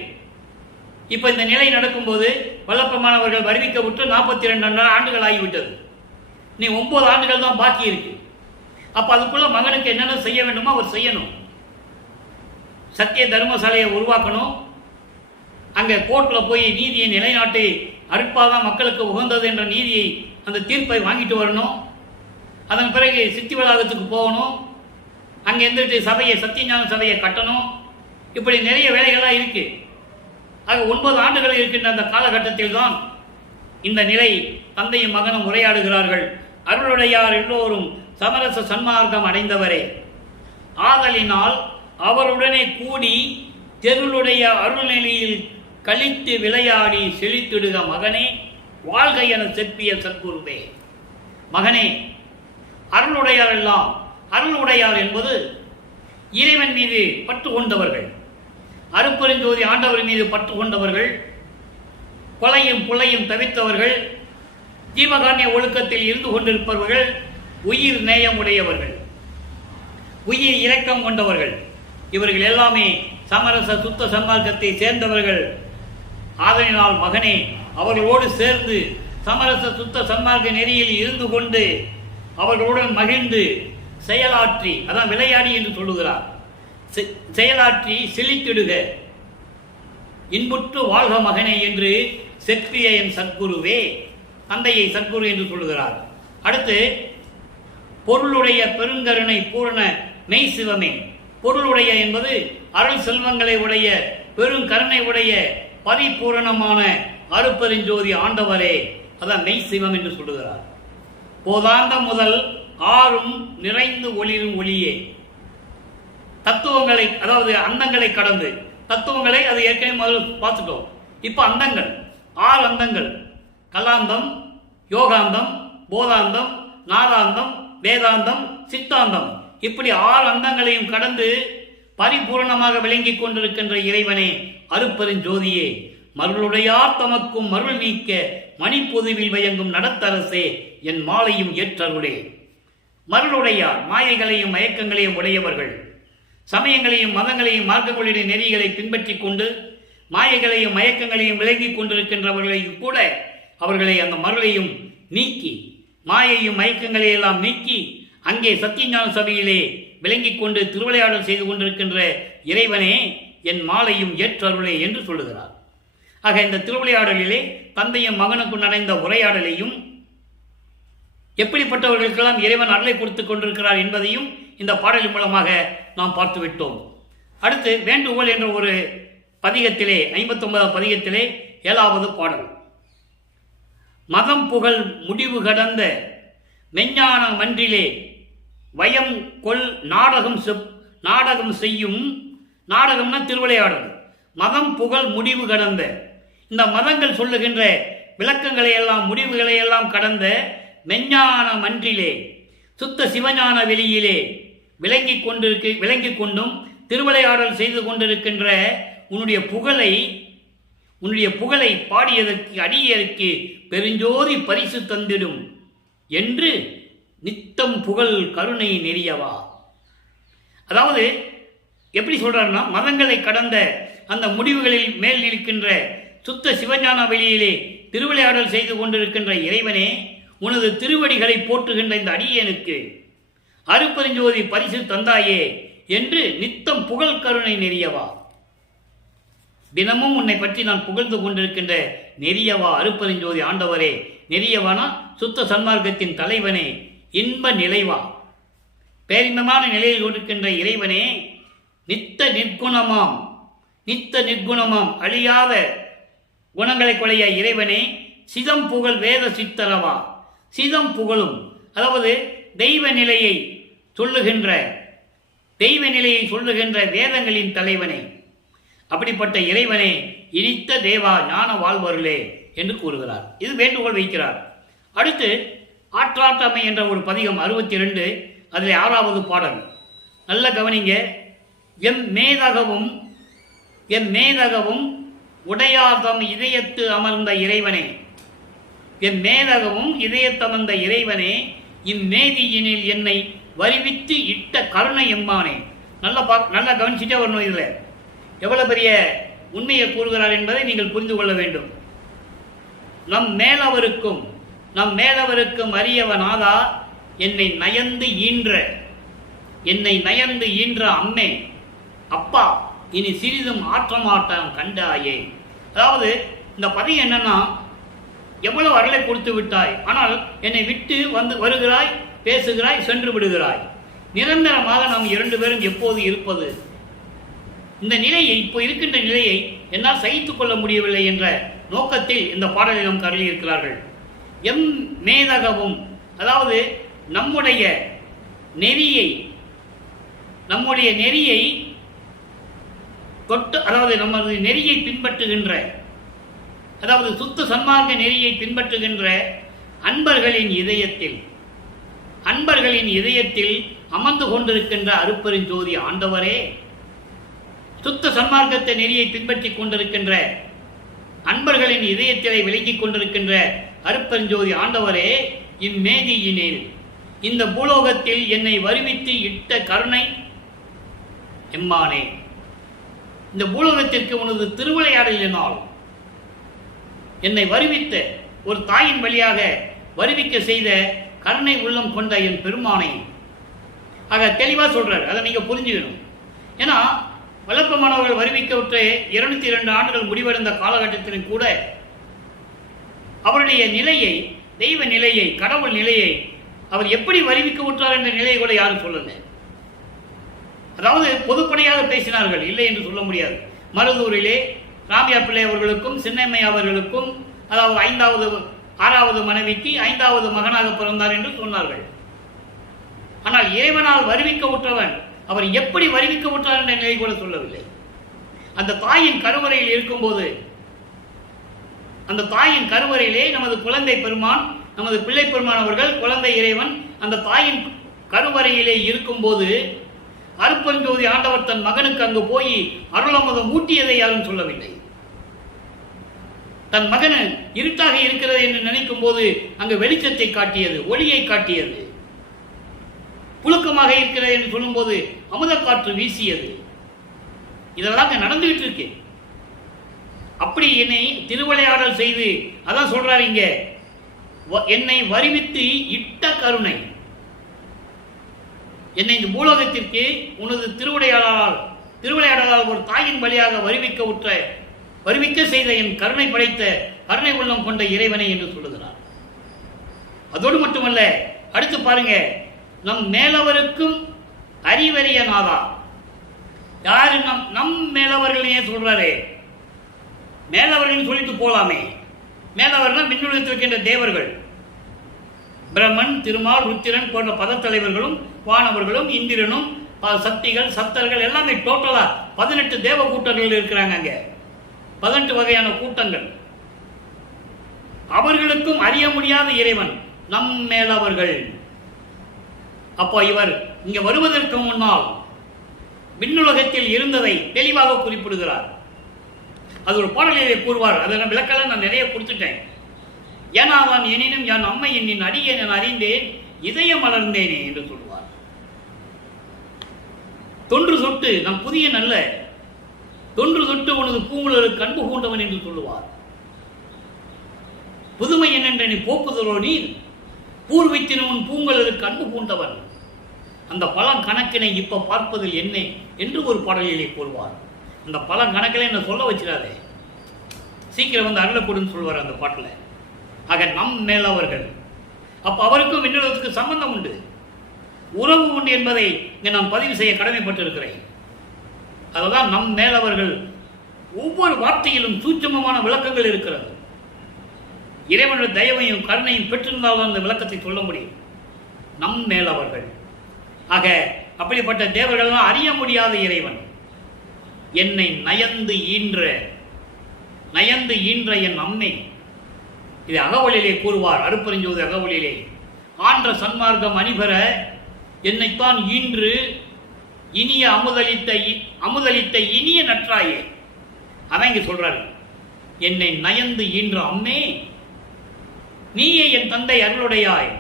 இப்ப இந்த நிலை நடக்கும்போது வல்லப்பமானவர்கள் வருவிக்க விட்டு 42 ஆண்டுகள் ஆகிவிட்டது. நீ 9 ஆண்டுகள் தான் பாக்கி இருக்கு. அப்ப அதுக்குள்ள மகனுக்கு என்னென்ன செய்ய வேண்டுமோ அவர் செய்யணும். சத்திய தர்மசாலையை உருவாக்கணும். அங்க கோர்ட்ல போய் நீதியை நிலைநாட்டி அருட்பாதான் மக்களுக்கு உகந்தது என்ற நீதியை அந்த தீர்ப்பை வாங்கிட்டு வரணும். அதன் பிறகு சித்தி வளாகத்துக்கு போகணும். அங்கே இருந்துட்டு சபையை சத்தியஞான சபையை கட்டணும். இப்படி நிறைய வேலைகள்லாம் இருக்கு. ஆக 9 ஆண்டுகள் இருக்கின்ற அந்த காலகட்டத்தில் தான் இந்த நிலை தந்தையும் மகனும் உரையாடுகிறார்கள். அருளுடையார் எல்லோரும் சமரச சன்மார்க்கம் அடைந்தவரே, ஆதலினால் அவருடனே கூடி தெருளுடைய அருள்நிலையில் கழித்து விளையாடி செழித்திடுக மகனே, வாழ்க என செப்பிய சத்குருவே. மகனே, அருளுடையார் எல்லாம், அருளுடையார் என்பது இறைவன் மீது பற்று கொண்டவர்கள், அருட்பெருஞ்சோதி ஆண்டவர் மீது பற்று கொண்டவர்கள், கொலையும் புலையும் தவிர்த்தவர்கள், ஜீவகாரண்ய ஒழுக்கத்தில் இருந்து கொண்டிருப்பவர்கள், உயிர் நேயம் உடையவர்கள், உயிர் இரக்கம் கொண்டவர்கள். இவர்கள் எல்லாமே சமரச சுத்த சன்மார்க்கத்தை சேர்ந்தவர்கள். ஆதலினால் மகனே, அவர்களோடு சேர்ந்து சமரச சுத்த சன்மார்க்க நெறியில் இருந்து கொண்டு அவர்களுடன் மகிழ்ந்து செயலாற்றி, அதான் விளையாடி என்று சொல்லுகிறார், செயலாற்றி செழித்திடுக இன்புற்று வாழ்க மகனே என்று செப்பிய என் சத்குருவே. தந்தையை சத்குரு என்று சொல்லுகிறார். அடுத்து, பொருளுடைய பெருங்கருணை பூரண மெய் சிவமே. பொருளுடைய என்பது அருள் செல்வங்களை உடைய பெருங்கருணை உடைய பரிபூரணமான அருட்பெருஞ்சோதி ஆண்டவரே, அதான் மெய் சிவம் என்று சொல்லுகிறார். போதாந்த முதல் ஆறும் நிறைந்து ஒளிரும் ஒளியே. தத்துவங்களை, அதாவது அந்தங்களை கடந்து, தத்துவங்களை அது ஏற்கனவே முதல்ல பார்த்துட்டோம். இப்ப அந்தங்கள், 6 அந்தங்கள், கலாந்தம், யோகாந்தம், போதாந்தம், நாதாந்தம், வேதாந்தம், சித்தாந்தம், இப்படி 6 அந்தங்களையும் கடந்து பரிபூர்ணமாக விளங்கிக் கொண்டிருக்கின்ற இறைவனே, அருட்பெருஞ்சோதியே, மருளுடையார் தமக்கும் மருள் நீக்க மணிப்பொதுவில் வயங்கும் நடத்தரசே, என் மாலையும் ஏற்றருளே. மருளுடையார் மாயைகளையும் மயக்கங்களையும் உடையவர்கள், சமயங்களையும் மதங்களையும் மார்க்கங்களுடைய நெறிகளை பின்பற்றி கொண்டு மாயைகளையும் மயக்கங்களையும் விளங்கிக் கொண்டிருக்கின்றவர்களையும் கூட அவர்களை அந்த மருளையும் நீக்கி, மாயையும் மயக்கங்களை எல்லாம் நீக்கி அங்கே சத்தியஞான சபையிலே விளங்கிக் கொண்டு திருவிளையாடல் செய்து கொண்டிருக்கின்ற இறைவனே, என் மாலையும் ஏற்றருளே என்று சொல்லுகிறார். ஆக இந்த திருவிளையாடலிலே தந்தையும் மகனுக்கு நடந்த உரையாடலையும் எப்படிப்பட்டவர்களுக்கெல்லாம் இறைவன் அருளை கொடுத்துக் கொண்டிருக்கிறார் என்பதையும் இந்த பாடலின் மூலமாக நாம் பார்த்துவிட்டோம். அடுத்து, வேண்டுகோள் என்ற ஒரு பதிகத்திலே, 59வது பதிகத்திலே 7வது பாடல். மதம் புகழ் முடிவு கடந்த மெஞ்ஞான மன்றிலே வயம் கொள் நாடகம் செய்யும், நாடகம்னா திருவிளையாடல், மதம் புகழ் முடிவு கடந்த, இந்த மதங்கள் சொல்லுகின்ற விளக்கங்களை எல்லாம் முடிவுகளை எல்லாம் கடந்த மெஞ்ஞான மன்றிலே சுத்த சிவஞான வெளியிலே விளங்கி கொண்டும் திருவிளையாடல் செய்து கொண்டிருக்கின்ற உன்னுடைய புகழை பாடியதற்கு அடியருக்கு பெருஞ்சோதி பரிசு தந்திடும் என்று நித்தம் புகழ் கருணை நெறியவா. அதாவது எப்படி சொல்றாருன்னா, மதங்களை கடந்த அந்த முடிவுகளில் மேல் நிற்கின்ற சுத்த சிவஞான வெளியிலே திருவிளையாடல் செய்து கொண்டிருக்கின்ற இறைவனே, உனது திருவடிகளை போற்றுகின்ற இந்த அடியனுக்கு அருப்பெருஞ்சோதி பரிசு தந்தாயே என்று நித்தம் புகழ் கருணை நெறியவா. தினமும் உன்னை பற்றி நான் புகழ்ந்து கொண்டிருக்கின்ற நெறியவா அருப்பெருஞ்சோதி ஆண்டவரே. நெறியவானா சுத்த சன்மார்க்கத்தின் தலைவனே, இன்ப நிலைவா, பேரின்பமான நிலையில் இருக்கின்ற இறைவனே, நித்த நிற்குணமாம் அழியாத குணங்களை கொலைய இறைவனே, சிதம் புகழ் வேத சித்தரவா. சிதம் புகழும், அதாவது தெய்வ நிலையை சொல்லுகின்ற வேதங்களின் தலைவனே, அப்படிப்பட்ட இறைவனே, இனித்த தேவா ஞான வாழ்வருளே என்று கூறுகிறார். இது வேண்டுகோள் வைக்கிறார். அடுத்து ஆற்றாட்டமை என்ற ஒரு பதிகம் 62, அதில் 6வது பாடல். நல்ல கவனிங்க. எம் மேதகவும் உடையாதம் இதயத்து அமர்ந்த இறைவனே, என் மேதகவும் இதயத்தமர்ந்த இறைவனே, இம்மேதியினில் என்னை வருவித்து இட்ட கருணை எம்மானே. நல்லா கவனிச்சுட்டே வரணும். இதில் எவ்வளவு பெரிய உண்மையை கூறுகிறார் என்பதை நீங்கள் புரிந்து கொள்ள வேண்டும். நம் மேலவருக்கும் அறியவனாதா, என்னை நயந்து ஈன்ற அம்மே, அப்பா இனி சிறிதும் ஆற்றமாட்டான் கண்டாயே. அதாவது இந்த பதியம் என்னன்னா, எவ்வளவு அருளை கொடுத்து விட்டாய், ஆனால் என்னை விட்டு வருகிறாய், பேசுகிறாய், சென்று விடுகிறாய். நிரந்தரமாக நாம் 2 பேரும் எப்போது இருப்பது? இந்த நிலையை, இப்போ இருக்கின்ற நிலையை என்னால் சகித்துக் கொள்ள முடியவில்லை என்ற நோக்கத்தில் இந்த பாடலை நாம் கருதி இருக்கிறார்கள். எம் மேதகவும், அதாவது நம்முடைய நெறியை தொட்டு, அதாவது நமது நெறியை பின்பற்றுகின்ற, அதாவது சுத்த சன்மார்க்க நெறியை பின்பற்றுகின்ற அன்பர்களின் இதயத்தில் அமர்ந்து கொண்டிருக்கின்ற அருப்பெருஞ்சோதி ஆண்டவரே, சுத்த சன்மார்க்கத்தை நெறியை பின்பற்றி கொண்டிருக்கின்ற அன்பர்களின் இதயத்திலே விளங்கிக் கொண்டிருக்கின்ற அருப்பெருஞ்சோதி ஆண்டவரே, இம்மேதியினில் இந்த பூலோகத்தில் என்னை வருவித்து இட்ட கருணை எம்மானே. இந்த பூலோகத்திற்கு உனது திருவிளையாடலினால் என்னை வருவித்த, ஒரு தாயின் வழியாக வருவிக்க செய்த கருணை உள்ளம் கொண்ட என் பெருமானை. ஆக தெளிவாக சொல்றார். அதை நீங்க புரிஞ்சுக்கணும். ஏன்னா வளர்ப்பமானவர்கள் வருவிக்கவிட்டு 202 ஆண்டுகள் முடிவடைந்த காலகட்டத்திலும் கூட அவருடைய நிலையை, தெய்வ நிலையை, கடவுள் நிலையை அவர் எப்படி வருவிக்க விட்டார் என்ற நிலையை கூட யாரும் சொல்லல. அதாவது பொதுப்படையாக பேசினார்கள், இல்லை என்று சொல்ல முடியாது. மருதூரிலே ராமியா பிள்ளை அவர்களுக்கும் சின்னம்மை அவர்களுக்கும், அதாவது 6வது மனைவிக்கு 5வது மகனாக பிறந்தார் என்று சொன்னார்கள். ஆனால் இறைவனால் வருவிக்க விட்டவன் அவர் எப்படி வருவிக்க விட்டார் என்ற நிலை கூட சொல்லவில்லை. அந்த தாயின் கருவறையில் இருக்கும்போது, அந்த தாயின் கருவறையிலே நமது குழந்தை பெருமான், நமது பிள்ளை பெருமான் அவர்கள், குழந்தை இறைவன் அந்த தாயின் கருவறையிலே இருக்கும்போது அருப்பெருஞ்சோதி ஆண்டவர் தன் மகனுக்கு அங்கு போய் அருளமுதம் ஊட்டியதை யாரும் சொல்லவில்லை. தன் மகன் இருட்டாக இருக்கிறது என்று நினைக்கும் போது அங்கு வெளிச்சத்தை காட்டியது, ஒளியை காட்டியது. புழுக்கமாக இருக்கிறது என்று சொல்லும் போது அமுத காற்று வீசியது. இதெல்லாம் நடந்துகிட்டு இருக்கு. அப்படி என்னை திருவிளையாடல் செய்து, அதான் சொல்றாரு இங்க, என்னை வருவித்து இட்ட கருணை. என்னை இந்த பூலோகத்திற்கு உனது திருவிளையாடலால் ஒரு தாயின் வழியாக வருவிக்க செய்த என் கருணை படைத்த கருணை உள்ளம் கொண்ட இறைவனை என்று சொல்லுகிறார். அதோடு மட்டுமல்ல, அடுத்து பாருங்க, நம் மேலவருக்கும் அறிவறிய நாதா. யாரு? நம் மேலவர்களையே சொல்றாரு. மேலவர்கள் சொல்லிட்டு போலாமே. மேலவர்கள் விண்ணுலகத்தில் இருக்கின்ற தேவர்கள், பிரம்மன், திருமால், ருத்திரன் போன்ற பதத்தலைவர்களும் வானவர்களும் இந்திரனும் சக்திகள், சத்தர்கள் எல்லாமே டோட்டலா 18 தேவ கூட்டங்கள் இருக்கிறாங்க. அங்க 18 வகையான கூட்டங்கள். அவர்களுக்கும் அறிய முடியாத இறைவன் நம் மேலவர்கள். அப்போ இவர் இங்க வருவதற்கு முன்னால் விண்ணுலகத்தில் இருந்ததை தெளிவாக குறிப்பிடுகிறார். அது ஒரு பாடலிலே கூறுவார். அதை விளக்கெல்லாம் நான் நிறைய கொடுத்துட்டேன். ஏனாவான் எனினும் என் அம்மை என்னின் அடியை நான் அறிந்தேன், இதயம் மலர்ந்தேனே என்று சொல்லுவார். தொன்று சொட்டு நம் புதிய நல்ல தொன்று சொட்டு உனது பூங்குழலுக்கு அன்பு கூண்டவன் என்று சொல்லுவார். புதுமை என்னென்ற நீ போக்குதலோ நீர் பூர்வித்தினவன் பூங்குழலுக்கு அன்பு கூண்டவன். அந்த பழம் கணக்கினை இப்ப பார்ப்பதில் என்ன என்று ஒரு பாடலிலே கூறுவார். அந்த பழம் கணக்கில் என்ன சொல்ல வச்சிடாதே, சீக்கிரம் வந்து அருளை கொடுன்னு சொல்வார் அந்த பாட்டில். ஆக நம் மேலவர்கள். அப்ப அவருக்கும் விண்ணுலகத்துக்கு சம்பந்தம் உண்டு, உறவு உண்டு என்பதை இங்கே நான் பதிவு செய்ய கடமைப்பட்டிருக்கிறேன். அதுதான் நம் மேலவர்கள். ஒவ்வொரு வார்த்தையிலும் சூட்சமமான விளக்கங்கள் இருக்கிறது. இறைவனுடைய தயவையும் கருணையும் பெற்றிருந்தால் அந்த விளக்கத்தை சொல்ல முடியும். நம் மேலவர்கள். ஆக அப்படிப்பட்ட தேவர்கள்லாம் அறிய முடியாத இறைவன். என்னை நயந்து ஈன்ற என் அம்மை. இது அகவலிலே கூறுவார். அருப்பெருஞ்சோதி அகவலிலே ஆன்ற சன்மார்க்கம் அணிபெற என்னைத்தான் ஈன்று இனிய அமுதளித்த இனிய நற்றாயே. அதான் இங்க சொல்றாரு. என்னை நயந்து ஈன்ற அம்மே, நீயே என் தந்தை அருளுடையாய்,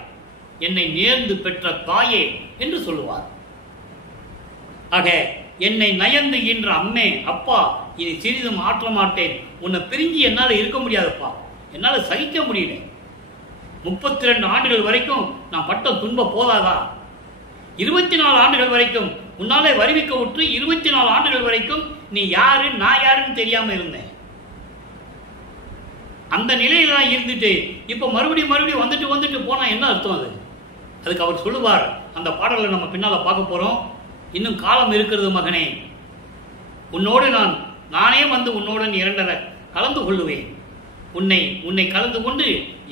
என்னை நேர்ந்து பெற்ற தாயே என்று சொல்லுவார். ஆக என்னை நயந்து ஈன்ற அம்மே, அப்பா இனி சிறிதும் ஆற்ற மாட்டேன், உன்னை பிரிஞ்சு என்னால் இருக்க முடியாதப்பா, என்னால் சகிக்க முடியல. 32 ஆண்டுகள் வரைக்கும் நான் பட்ட துன்பம் போதாதா? 24 ஆண்டுகள் வரைக்கும் உன்னாலே வருவிக்க விட்டு 24 ஆண்டுகள் வரைக்கும் நீ யாரு நான் யாருன்னு தெரியாம இருந்தேன். அந்த நிலையில தான் இருந்துட்டு இப்ப மறுபடியும் வந்துட்டு போனா என்ன அர்த்தம்? அதுக்கு அவர் சொல்லுவார். அந்த பாடலை நம்ம பின்னால பார்க்க போறோம். இன்னும் காலம் இருக்கிறது மகனே, உன்னோடு நானே வந்து உன்னோடு இரண்டரை கலந்து கொள்ளுவேன், உன்னை கலந்து கொண்டு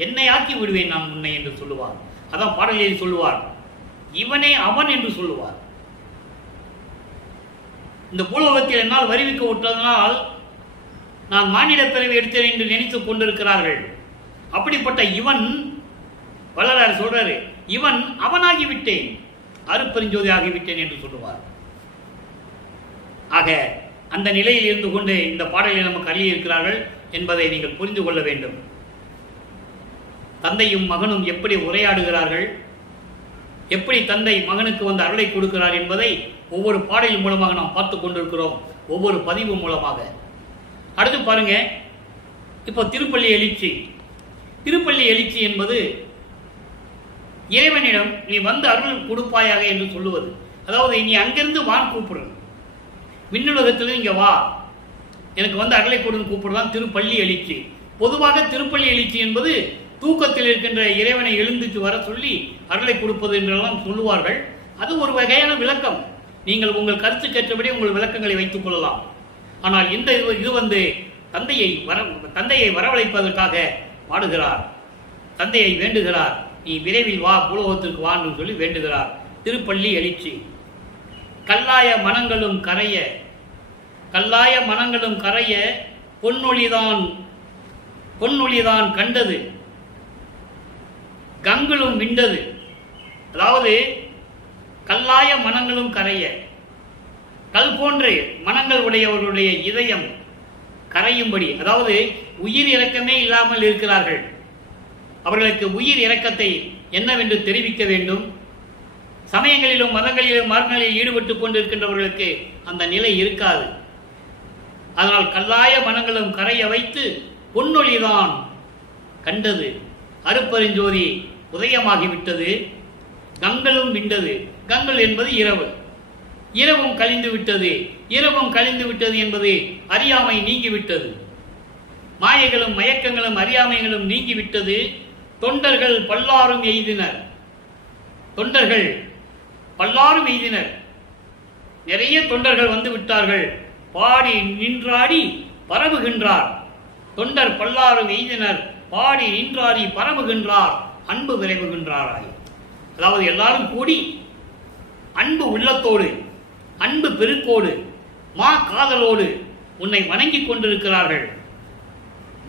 என்னை ஆக்கி விடுவேன் நான் உன்னை என்று சொல்லுவார். அதான் பாடலில் சொல்லுவார். இவனே அவன் என்று சொல்லுவார். இந்த பூலோகத்தில் என்னால் வருவிக்க விட்டதனால் நான் மானிட பிறவி எடுத்தேன் என்று நினைத்துக் கொண்டிருக்கிறார்கள். அப்படிப்பட்ட இவன் வள்ளலார் சொல்றாரு, இவன் அவனாகிவிட்டேன், அருப்பெருஞ்சோதி ஆகிவிட்டேன் என்று சொல்லுவார். ஆக அந்த நிலையில் இருந்து கொண்டு இந்த பாடலில் நமக்கு அறிய இருக்கிறார்கள் என்பதை நீங்கள் புரிந்து கொள்ள வேண்டும். தந்தையும் மகனும் எப்படி உரையாடுகிறார்கள், எப்படி தந்தை மகனுக்கு வந்து அருளை கொடுக்கிறார் என்பதை ஒவ்வொரு பாடலின் மூலமாக நாம் பார்த்து கொண்டிருக்கிறோம், ஒவ்வொரு பதிவு மூலமாக. அடுத்து பாருங்க, இப்போ திருப்பள்ளி எழுச்சி என்பது இறைவனிடம் நீ வந்து அருள் கொடுப்பாயாக என்று சொல்லுவது. அதாவது நீ அங்கிருந்து வான் கூப்பிடு, விண்ணுலகத்திலிருந்து இங்க வா, எனக்கு வந்து அருளை கொடுன்னு கூப்பிடுதான் திருப்பள்ளி எழுச்சி. பொதுவாக திருப்பள்ளி எழுச்சி என்பது தூக்கத்தில் இருக்கின்ற இறைவனை எழுந்துச்சு வர சொல்லி அருளை கொடுப்பது என்றெல்லாம் சொல்லுவார்கள். அது ஒரு வகையான விளக்கம். நீங்கள் உங்கள் கருத்துக்கேற்றபடி உங்கள் விளக்கங்களை வைத்துக் கொள்ளலாம். ஆனால் இந்த இது வந்து தந்தையை வரவழைப்பதற்காக பாடுகிறார், தந்தையை வேண்டுகிறார், நீ விரைவில் வா, பூலோகத்திற்கு வா என்று சொல்லி வேண்டுகிறார். திருப்பள்ளி எழுச்சி. கல்லாய மனங்களும் கரைய பொன்னொழிதான் கண்டது, கங்களும் விண்டது. அதாவது கல்லாய மனங்களும் கரைய, கல் போன்று மனங்கள் உடையவர்களுடைய இதயம் கரையும்படி, அதாவது உயிர் இரக்கமே இல்லாமல் இருக்கிறார்கள், அவர்களுக்கு உயிர் இரக்கத்தை என்னவென்று தெரிவிக்க வேண்டும். சமயங்களிலும் மதங்களிலும் மார்க்கங்களில் ஈடுபட்டு கொண்டிருக்கின்றவர்களுக்கு அந்த நிலை இருக்காது. அதனால் கல்லாய மனங்களும் கரைய வைத்து பொன்னொழிதான் கண்டது, அருப்பெருஞ்சோதி உதயமாகிவிட்டது, கங்களும் விண்டது. கங்கள் என்பது இரவு, இரவும் கழிந்து விட்டது என்பது அறியாமை நீங்கிவிட்டது, மாயைகளும் மயக்கங்களும் அறியாமைகளும் நீங்கிவிட்டது. தொண்டர்கள் பல்லாரும் எய்தினர், நிறைய தொண்டர்கள் வந்து விட்டார்கள். பாடி நின்றாடி பரவுகின்றார், தொண்டர் பல்லாரும் எய்தினர், பாடி நின்றாடி பரவுகின்றார், அன்பு விரைவுகின்றாராய். அதாவது எல்லாரும் கூடி அன்பு உள்ளத்தோடு அன்பு பெருக்கோடு மா காதலோடு உன்னை வணங்கிக் கொண்டிருக்கிறார்கள்.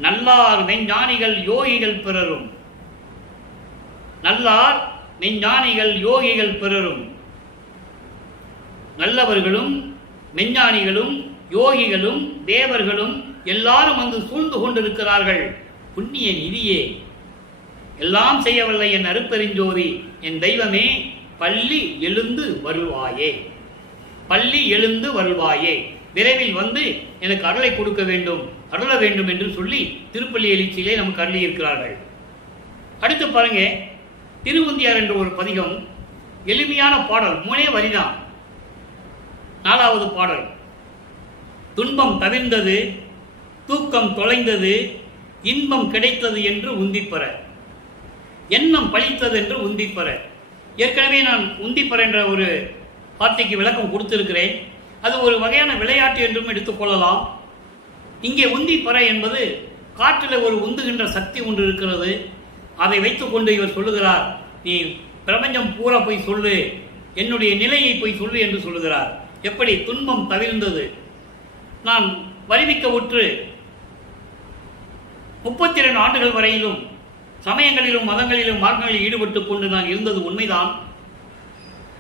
நல்லார் மெஞ்ஞானிகள் யோகிகள் பிறரும், நல்லார் மெஞ்ஞானிகள் யோகிகள் பிறரும், நல்லவர்களும் மெஞ்ஞானிகளும் யோகிகளும் தேவர்களும் எல்லாரும் வந்து சூழ்ந்து கொண்டிருக்கிறார்கள். புண்ணிய நிதியே, எல்லாம் செய்யவில்லை என் அருப்பெருஞ்சோதி, என் தெய்வமே, பள்ளி எழுந்து வருவாயே, பள்ளி எழுந்து வருவாயே, விரைவில் வந்து எனக்கு அருளை கொடுக்க வேண்டும், அருள வேண்டும் என்று சொல்லி திருப்பள்ளி எழுச்சியிலே நமக்கு அருளி இருக்கிறார்கள். அடுத்து பாருங்க, திருவுந்தியார் என்ற ஒரு பதிகம், எளிமையான பாடல், 3 வரிதான். 4வது பாடல், துன்பம் தவிர்ந்தது, தூக்கம் தொலைந்தது, இன்பம் கிடைத்தது என்று உந்திப்பெற, எண்ணம் பழித்தது என்று உந்திப்பெற. ஏற்கனவே நான் உந்திப்பெற என்ற ஒரு வார்த்தைக்கு விளக்கம் கொடுத்திருக்கிறேன். அது ஒரு வகையான விளையாட்டு என்றும் எடுத்துக்கொள்ளலாம். இங்கே உந்திப்பெற என்பது காற்றில் ஒரு உந்துகின்ற சக்தி ஒன்று இருக்கிறது. அதை வைத்துக்கொண்டு இவர் சொல்லுகிறார், நீ பிரபஞ்சம் பூரா போய் சொல்லு, என்னுடைய நிலையை போய் சொல்லு என்று சொல்லுகிறார். எப்படி? துன்பம் தவிர்ந்தது. நான் வருவிக்க உற்று 32 ஆண்டுகள் வரையிலும் சமயங்களிலும் மதங்களிலும் மார்க்கங்களில் ஈடுபட்டு கொண்டு நான் இருந்தது உண்மைதான்.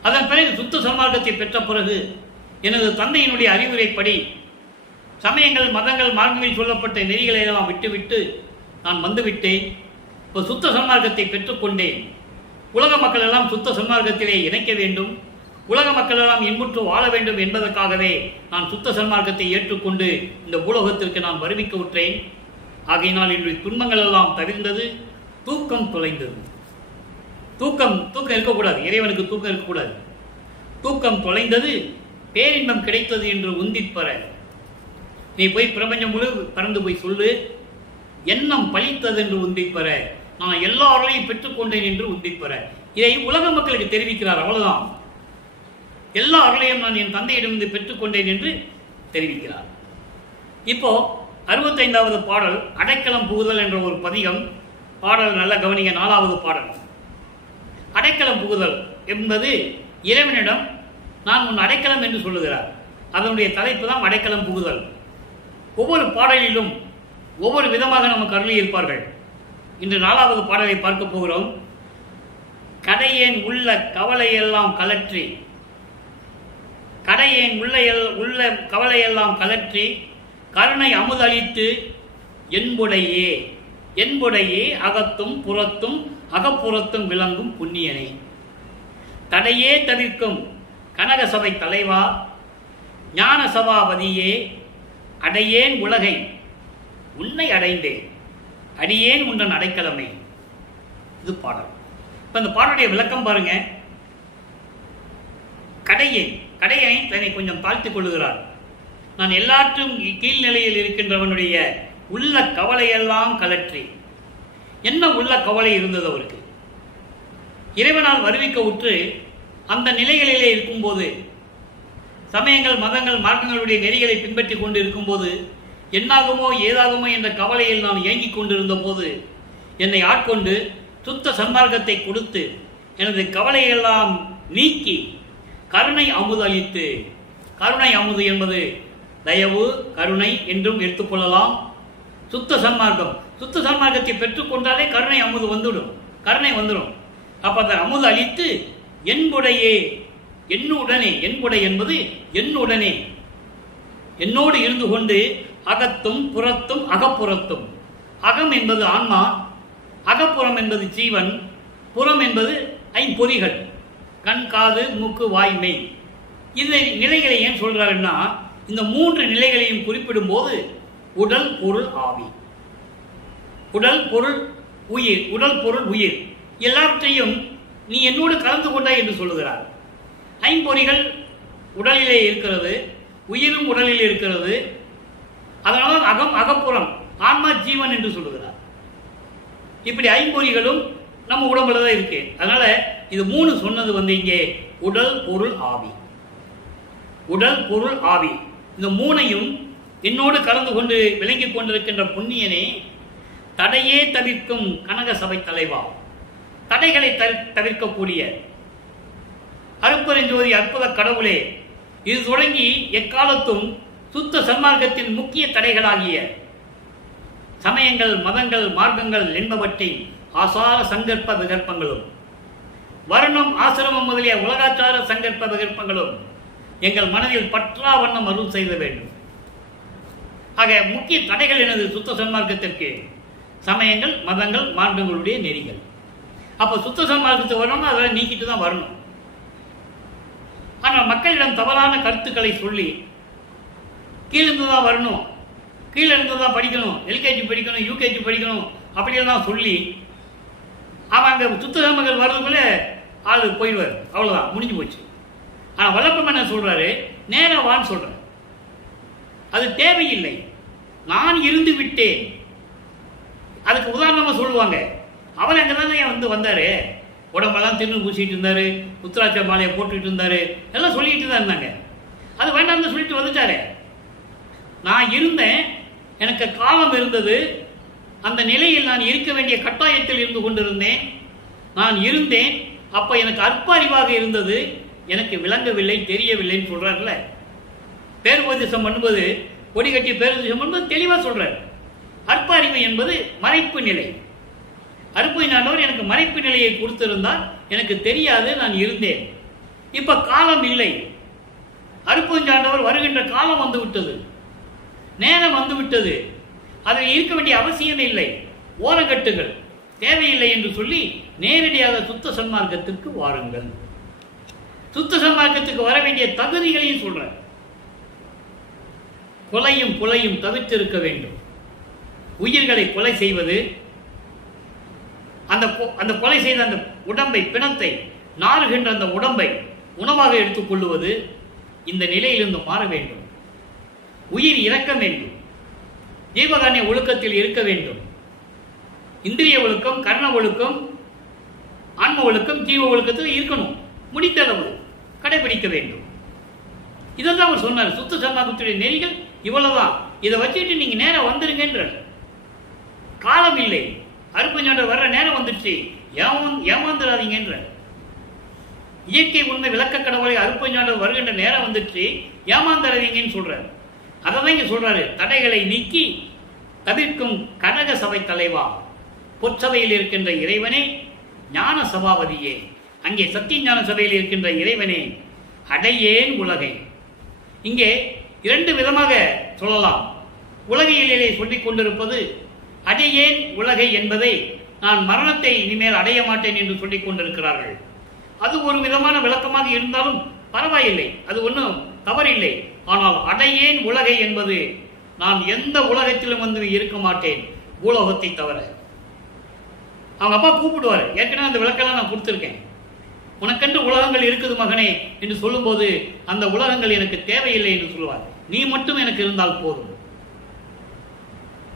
அதன் பிறகு சுத்த சன்மார்க்கத்தை பெற்ற பிறகு எனது தந்தையினுடைய அறிவுரைப்படி சமயங்கள் மதங்கள் மார்க்கங்களில் சொல்லப்பட்ட நெறிகளை எல்லாம் விட்டுவிட்டு நான் வந்துவிட்டேன். இப்போ சுத்த சன்மார்க்கத்தை பெற்றுக்கொண்டேன். உலக மக்கள் எல்லாம் சுத்த சன்மார்க்கத்திலே இணைக்க வேண்டும், உலக மக்கள் எல்லாம் இன்புற்று வாழ வேண்டும் என்பதற்காகவே நான் சுத்த சன்மார்க்கத்தை ஏற்றுக்கொண்டு இந்த உலகத்திற்கு நான் வருவிக்க உற்றேன். ஆகையினால் இன்றைய துன்பங்கள் எல்லாம் தவிர்ந்தது, தூக்கம் தொலைந்தது. தூக்கம் இருக்கக்கூடாது, இறைவனுக்கு தூக்கம் இருக்கக்கூடாது. தூக்கம் தொலைந்தது, பேரின்பம் கிடைத்தது என்று உந்திப்பெற. நீ போய் பிரபஞ்சம் முழு பறந்து போய் சொல்லு, எண்ணம் பழித்தது என்று உந்திப்பெற, நான் எல்லாரையும் பெற்றுக்கொண்டேன் என்று உந்திப்பெற. இதை உலக மக்களுக்கு தெரிவிக்கிறார். அவ்வளவுதான். எல்லா அருளையும் நான் என் தந்தையிடமிருந்து பெற்றுக்கொண்டேன் என்று தெரிவிக்கிறார். இப்போ 65வது பாடல், அடைக்கலம் புகுதல் என்ற ஒரு பதிகம். பாடல் நல்ல கவனிங்க. 4வது பாடல். அடைக்கலம் புகுதல் என்பது இறைவனிடம் நான் உன் அடைக்கலம் என்று சொல்லுகிறார். அதனுடைய தலைப்பு தான் அடைக்கலம் புகுதல். ஒவ்வொரு பாடலிலும் ஒவ்வொரு விதமாக நமக்கு அருளி இருப்பார்கள். இன்று 4வது பாடலை பார்க்க போகிறோம். கடையேன் உள்ள கவலையெல்லாம் கலற்றி, கடையேன் உள்ள கவலையெல்லாம் கலற்றி கருணை அமுதளித்து என்புடையே, என்புடையே அகத்தும் புறத்தும் அகப்புறத்தும் விளங்கும் புண்ணியனை, தடையே தவிர்க்கும் கனக சபை தலைவா, ஞான சபாபதியே, அடையேன் உலகை உன்னை அடைந்தேன், அடியேன் உன்றன் அடைக்கலமே. இது பாடல். இப்போ இந்த பாடலுடைய விளக்கம் பாருங்க. கடையனை தன்னை கொஞ்சம் தாழ்த்திக் கொள்ளுகிறார். நான் எல்லாற்றும் கீழ்நிலையில் இருக்கின்றவனுடைய உள்ள கவலையெல்லாம் கலற்றி. என்ன உள்ள கவலை இருந்தது அவருக்கு? இறைவனால் வருவிக்க உற்று அந்த நிலைகளிலே இருக்கும்போது, சமயங்கள் மதங்கள் மார்க்கங்களுடைய நெறிகளை பின்பற்றி கொண்டு இருக்கும்போது, என்னாகுமோ ஏதாகுமோ என்ற கவலையில் நான் இயங்கிக் கொண்டிருந்த போது என்னை ஆட்கொண்டு சுத்த சன்மார்க்கத்தை கொடுத்து எனது கவலையெல்லாம் நீக்கி கருணை அமுது அளித்து. கருணை அமுது என்பது தயவு, கருணை என்றும் எடுத்துக்கொள்ளலாம். சுத்த சன்மார்க்கம், சுத்த சன்மார்க்கத்தை பெற்றுக்கொண்டாலே கருணை அமுது வந்துடும், கருணை வந்துடும். அப்ப அந்த அமுது அளித்து என்புடையே, என்னுடனே, என்புடை என்பது என்னுடனே, என்னோடு இருந்து கொண்டு அகத்தும் புறத்தும் அகப்புறத்தும். அகம் என்பது ஆன்மா, அகப்புறம் என்பது ஜீவன், புறம் என்பது ஐம்பொறிகள், கண், காது, மூக்கு, வாய், மெய். இந்த நிலைகளை ஏன் சொல்றாருன்னா, இந்த 3 நிலைகளையும் குறிப்பிடும் போது உடல் பொருள் ஆவி, உடல் பொருள் உயிர், உடல் பொருள் உயிர் எல்லாவற்றையும் நீ என்னோடு கலந்து கொண்டாய் என்று சொல்லுகிறார். ஐம்பொறிகள் உடலிலே இருக்கிறது, உயிரும் உடலில் இருக்கிறது. அதனால் அகம், அகப்புறம், ஆன்மா, ஜீவன் என்று சொல்லுகிறார். இப்படி ஐம்பொறிகளும் நம்ம உடம்புல தான் இருக்கு. அதனால இது 3 சொன்னது இங்கே உடல் பொருள் ஆவி, உடல் பொருள் ஆவி. இந்த 3ஐயும் என்னோடு கலந்து கொண்டு விளங்கிக் கொண்டிருக்கின்ற புண்ணியனே, தடையே தவிர்க்கும் கனக சபை தலைவா, தடைகளை தவிர்க்கக்கூடிய அருட்பெருஞ்சோதி அற்புத கடவுளே, இது தொடங்கி எக்காலத்தும் சுத்த சன்மார்க்கத்தின் முக்கிய தடைகளாகிய சமயங்கள், மதங்கள், மார்க்கங்கள் என்பவற்றின் ஆசார சங்கற்ப விகற்பங்களும், வருணம், ஆசிரமம் முதலிய உலகாச்சார சங்கற்ப விகற்பங்களும் எங்கள் மனதில் பற்றா வண்ணம் அருள் செய்த வேண்டும். ஆக முக்கிய தடைகள் எனது சுத்த சன்மார்க்கத்திற்கு சமயங்கள், மதங்கள், மார்க்கங்களுடைய நெறிகள். அப்போ சுத்த சன்மார்க்கத்துக்கு வரணும்னா அதெல்லாம் நீக்கிட்டு தான் வரணும். ஆனால் மக்களிடம் தவறான கருத்துக்களை சொல்லி கீழிருந்து தான் வரணும், கீழே இருந்து தான் படிக்கணும், எல்கேஜி படிக்கணும், யூகேஜி படிக்கணும் அப்படியெல்லாம் சொல்லி அவன் அங்கே சுத்த சன்மார்க்கம் வர்றதுக்குள்ளே ஆள் போயிடுவார், அவ்வளோதான், முடிஞ்சு போச்சு. ஆனால் வல்லப்பம் என்ன சொல்கிறாரு, நேராக வான்னு சொல்கிறார். அது தேவையில்லை, நான் இருந்து விட்டேன். அதுக்கு உதாரணமாக சொல்லுவாங்க, அவர் அங்கே தானே வந்தார், உடம்பெல்லாம் தின்னு பூசிட்டு இருந்தார், உத்திராட்ச மாலையை போட்டுக்கிட்டு இருந்தார், எல்லாம் சொல்லிட்டு தான் இருந்தாங்க. அது வேண்டாம்னு சொல்லிட்டு வந்துட்டாரு. நான் இருந்தேன், எனக்கு காலம் இருந்தது, அந்த நிலையில் நான் இருக்க வேண்டிய கட்டாயத்தில் இருந்து கொண்டிருந்தேன். நான் இருந்தேன், அப்போ எனக்கு அற்ப அறிவாக இருந்தது, எனக்கு விளங்கவில்லை, தெரியவில்லைன்னு சொல்கிறார்ல. பேருபதேசம் பண்ணும்போது, கொடி கட்டி பேருபதேசம் பண்ணும்போது தெளிவாக சொல்கிறார். அற்ப அறிவு என்பது மறைப்பு நிலை. அருப்புஞாண்டவர் எனக்கு மறைப்பு நிலையை கொடுத்திருந்தால் எனக்கு தெரியாது, நான் இருந்தேன். இப்போ காலம் இல்லை, அருப்புஞாண்டவர் வருகின்ற காலம் வந்து விட்டது, நேரம் வந்து விட்டது, அதில் இருக்க வேண்டிய அவசியம் இல்லை, ஓரங்கட்டுகள் தேவையில்லை என்று சொல்லி நேரடியாக சுத்த சன்மார்க்கத்திற்கு வாருங்கள். சுத்த சன்மார்க்கத்துக்கு வர வேண்டிய தகுதிகளையும் சொல்றார். கொலையும் கொலையும் தவிர்த்திருக்க வேண்டும். உயிர்களை கொலை செய்வது, அந்த கொலை செய்த அந்த உடம்பை, பிணத்தை, நாறுகின்ற அந்த உடம்பை உணவாக எடுத்துக்கொள்ளுவது, இந்த நிலையிலிருந்து மாற வேண்டும். உயிர் இறக்க வேண்டும், ஜீவகாரண்ய ஒழுக்கத்தில் இருக்க வேண்டும். இந்திரிய ஒழுக்கம், கர்ண ஒழுக்கம், ஆன்ம ஒழுக்கம், ஜீவ ஒழுக்கத்தில் இருக்கணும். முடித்தளவு கடைபிடிக்க வேண்டும். இதெல்லாம் அவர் சொன்னார். சுத்த சன்மார்க்கத்துடைய நெறிகள் இவ்வளவுதான். இதை வச்சுட்டு நீங்க நேரம் வந்துருங்கன்ற. காலம் இல்லை, அருப்புஞாண்டவர் வர்ற நேரம் வந்துடுச்சு, ஏமாந்துடாதீங்கன்ற. இயற்கை உண்மை விளக்க கடவுளை அருப்புஞாண்டவர் வருகின்ற நேரம் வந்துடுச்சு, ஏமாந்துடாதீங்கன்னு சொல்றாரு. அதை தான் இங்க சொல்றாரு. தடைகளை நீக்கி தவிர்க்கும் கனக சபை தலைவா, பொற்சபையில் இருக்கின்ற இறைவனே, ஞான சபாபதியே, அங்கே சத்திய ஞான சபையில் இருக்கின்ற இறைவனே, அடையேன் உலகை. இங்கே இரண்டு விதமாக சொல்லலாம். உலகியலிலே சொல்லிக் கொண்டிருப்பது அடையேன் உலகை என்பதை நான் மரணத்தை இனிமேல் அடைய மாட்டேன் என்று சொல்லிக் கொண்டிருக்கிறார்கள். அது ஒரு விதமான விளக்கமாக இருந்தாலும் பரவாயில்லை, அது ஒன்றும் தவறில்லை. ஆனால் அடையேன் உலகை என்பது நான் எந்த உலகத்திலும் வந்து இருக்க மாட்டேன் பூலோகத்தை தவிர. அவங்க அப்பா கூப்பிடுவார், ஏற்கனவே அந்த விளக்கெல்லாம் நான் கொடுத்துருக்கேன். உனக்கென்று உலகங்கள் இருக்குது மகனே என்று சொல்லும்போது அந்த உலகங்கள் எனக்கு தேவையில்லை என்று சொல்லுவார். நீ மட்டும் எனக்கு இருந்தால் போதும்,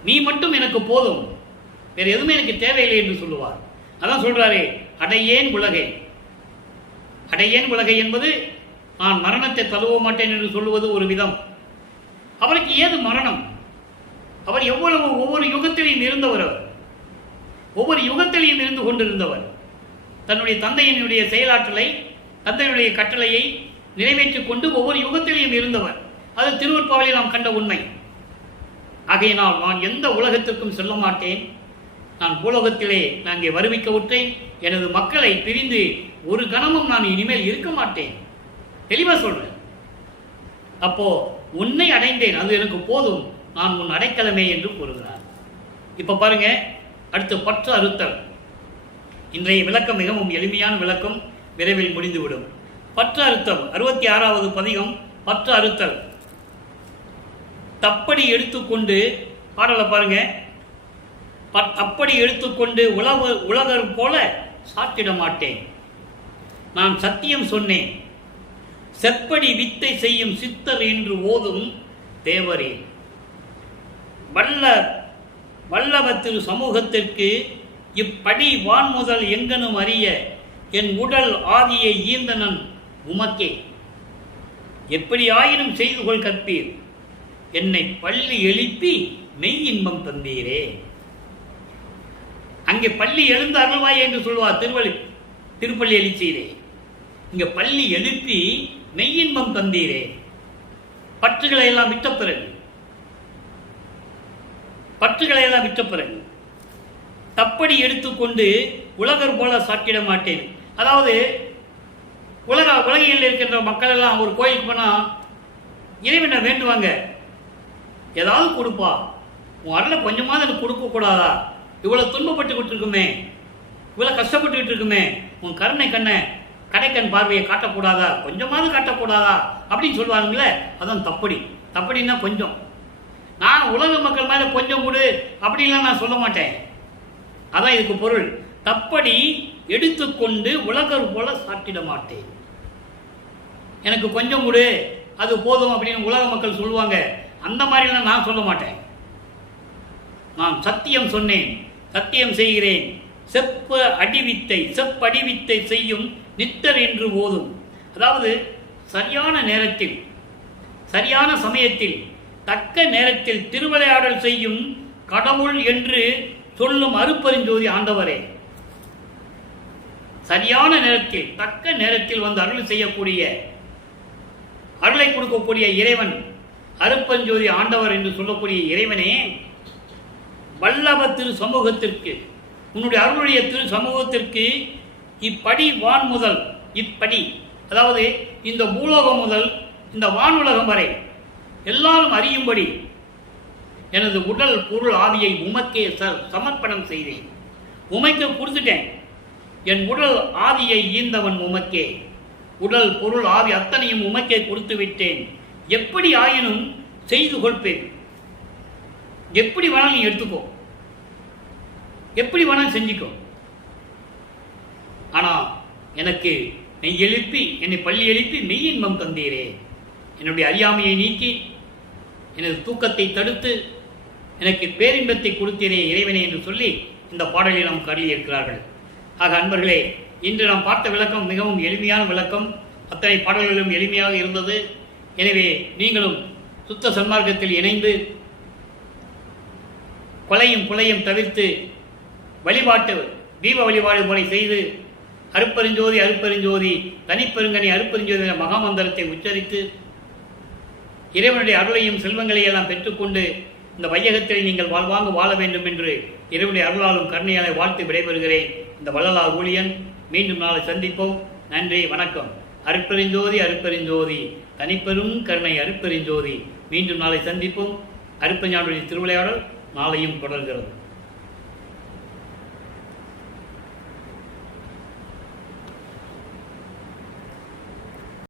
நீ மட்டும் எனக்கு போதும், வேற எதுவுமே எனக்கு தேவையில்லை என்று சொல்லுவார். அதான் சொல்றாரு, அடையேன் உலகை. அடையேன் உலகை என்பது நான் மரணத்தை தழுவ மாட்டேன் என்று சொல்லுவது ஒரு விதம். அவருக்கு ஏது மரணம்? அவர் எவ்வளவு ஒவ்வொரு யுகத்திலையும் இருந்தவர், அவர் ஒவ்வொரு யுகத்திலையும் இருந்து கொண்டிருந்தவர். தன்னுடைய தந்தையினுடைய செயலாற்றலை, தந்தையுடைய கட்டளையை நிறைவேற்றிக் கொண்டு ஒவ்வொரு யுகத்திலையும் இருந்தவர். அது திருவற்பாவிலே நாம் கண்ட உண்மை. ஆகையினால் நான் எந்த உலகத்திற்கும் செல்ல மாட்டேன், நான் பூலோகத்திலே நான் இங்கே வருவிக்க விட்டேன். எனது மக்களை பிரிந்து ஒரு கணமும் நான் இனிமேல் இருக்க மாட்டேன். தெளிவாக சொல்றேன். அப்போ உன்னை அடைந்தேன், அது எனக்கு போதும், நான் உன் அடைக்கலமே என்று கூறுகிறார். இப்ப பாருங்க, அடுத்து பற்று அறுத்தல். இன்றைய விளக்கம் மிகவும் எளிமையான விளக்கம், விரைவில் முடிந்துவிடும். பற்று அறுத்தல் 66வது பதிகம். பற்று அறுத்தல். தப்படி எடுத்துக்கொண்டு, பாடலை பாருங்க, தப்படி எடுத்துக்கொண்டு உலகர் போல சாத்திட மாட்டேன். நான் சத்தியம் சொன்னேன், செப்படி வித்தை செய்யும் சித்தர் என்று ஓதும் தேவரே. வல்லவ திரு சமூகத்திற்கு இப்படி வான் முதல் எங்கனும் அறிய என் உடல் ஆதியை ஈந்தனன் உமக்கே. எப்படி ஆயினும் செய்து கொள் கற்பீர், என்னை பள்ளி எழுப்பி மெய் இன்பம் தந்தீரே. அங்கே பள்ளி எழுந்து அருள்வாய் என்று சொல்வார் திருப்பள்ளி எழுச்சியிலே. இங்க பள்ளி எழுப்பி மெய்யின்பம் தந்தீரே. பற்றுகளை எல்லாம் விட்ட பிறகு தப்படி எடுத்துக்கொண்டு உலகர் போல சாட்டிட மாட்டேன். அதாவது உலகில் இருக்கின்ற மக்கள் எல்லாம் ஒரு கோயிலுக்கு போனா இறைவனை வேண்டுவாங்க, ஏதாவது கொடுப்பா, உன் அருளை கொஞ்சமாவது எனக்கு கொடுக்க கூடாதா, இவ்வளவு துன்பப்பட்டுக்கிட்டு இருக்குமே, இவ்வளவு கஷ்டப்பட்டுக்கிட்டு இருக்குமே, உன் கருணை கடைக்கண் பார்வையை காட்டக்கூடாதா, கொஞ்சமாவது காட்டக்கூடாதா அப்படின்னு சொல்லுவாங்களே, அதான் தப்படின்னா கொஞ்சம். நான் உலக மக்கள் மேல கொஞ்சம் கொடு அப்படின்லாம் நான் சொல்ல மாட்டேன். அதான் இதுக்கு பொருள். தப்படி எடுத்துக்கொண்டு உலகர் போல சாட்டிட மாட்டேன். எனக்கு கொஞ்சம் கொடு, அது போதும் அப்படின்னு உலக மக்கள் சொல்லுவாங்க. அந்த மாதிரிலாம் நான் சொல்ல மாட்டேன். நான் சத்தியம் சொன்னேன், சத்தியம் செய்கிறேன். செப்படிவித்தை செய்யும் நித்தர் என்று போதும். அதாவது சரியான நேரத்தில், சரியான சமயத்தில், தக்க நேரத்தில் திருவிளையாடல் செய்யும் கடவுள் என்று சொல்லும் அருட்பெருஞ்சோதி ஆண்டவரே. சரியான நேரத்தில், தக்க நேரத்தில் வந்து அருள் செய்யக்கூடிய, அருளை கொடுக்கக்கூடிய இறைவன் அருட்பெருஞ்சோதி ஆண்டவர் என்று சொல்லக்கூடிய இறைவனே, வல்லப திரு சமூகத்திற்கு, உன்னுடைய அருளுடைய திரு சமூகத்திற்கு இப்படி வான் முதல், இப்படி அதாவது இந்த பூலோகம் முதல் இந்த வானுலகம் வரை எல்லாரும் அறியும்படி எனது உடல் பொருள் ஆவியை உமக்கே சமர்ப்பணம் செய்தேன். உமைக்கு கொடுத்துட்டேன். என் உடல் ஆவியை ஈந்தவன் உமக்கே, உடல் பொருள் ஆவி அத்தனையும் உமக்கே கொடுத்து விட்டேன். எப்படி ஆயினும் செய்து கொள்பேன். எப்படி வேணாலும் நீ எடுத்துக்கோ, எப்படி வேணாலும் செஞ்சுக்கோ. ஆனா எனக்கு என்னை பள்ளி எழுப்பி மெய்யின்பம் தந்தீரே. என்னுடைய அறியாமையை நீக்கி எனது தூக்கத்தை தடுத்து எனக்கு பேரின்பத்தை கொடுத்தீரே இறைவனே என்று சொல்லி இந்த பாடலில் நாம் கருதியிருக்கிறார்கள். ஆக அன்பர்களே, இன்று நாம் பார்த்த விளக்கம் மிகவும் எளிமையான விளக்கம். அத்தனை பாடல்களும் எளிமையாக இருந்தது. எனவே நீங்களும் சுத்த சன்மார்க்கத்தில் இணைந்து கொலையும் புலையும் தவிர்த்து தீப வழிபாடு முறை செய்து அருட்பெருஞ்சோதி தனிப்பெருங்கனி அருட்பெருஞ்சோதி என்ற மகாமந்திரத்தை உச்சரித்து இறைவனுடைய அருளையும் செல்வங்களையும் எல்லாம் பெற்றுக்கொண்டு இந்த வையகத்தில் நீங்கள் வாழ்வாங்க வாழ வேண்டும் என்று இறைவனுடைய அருளாலும் கருணையாலே வாழ்த்து விடைபெறுகிறேன். இந்த வள்ளலார் ஊழியன். மீண்டும் நாளை சந்திப்போம். நன்றி, வணக்கம். அருட்பெருஞ்சோதி தனிப்பெரும் கருணை அருட்பெருஞ்சோதி. மீண்டும் நாளை சந்திப்போம். அருட்பெருஞ்ஞானுடைய திருவிளையாடல் நாளையும் தொடர்கிறது.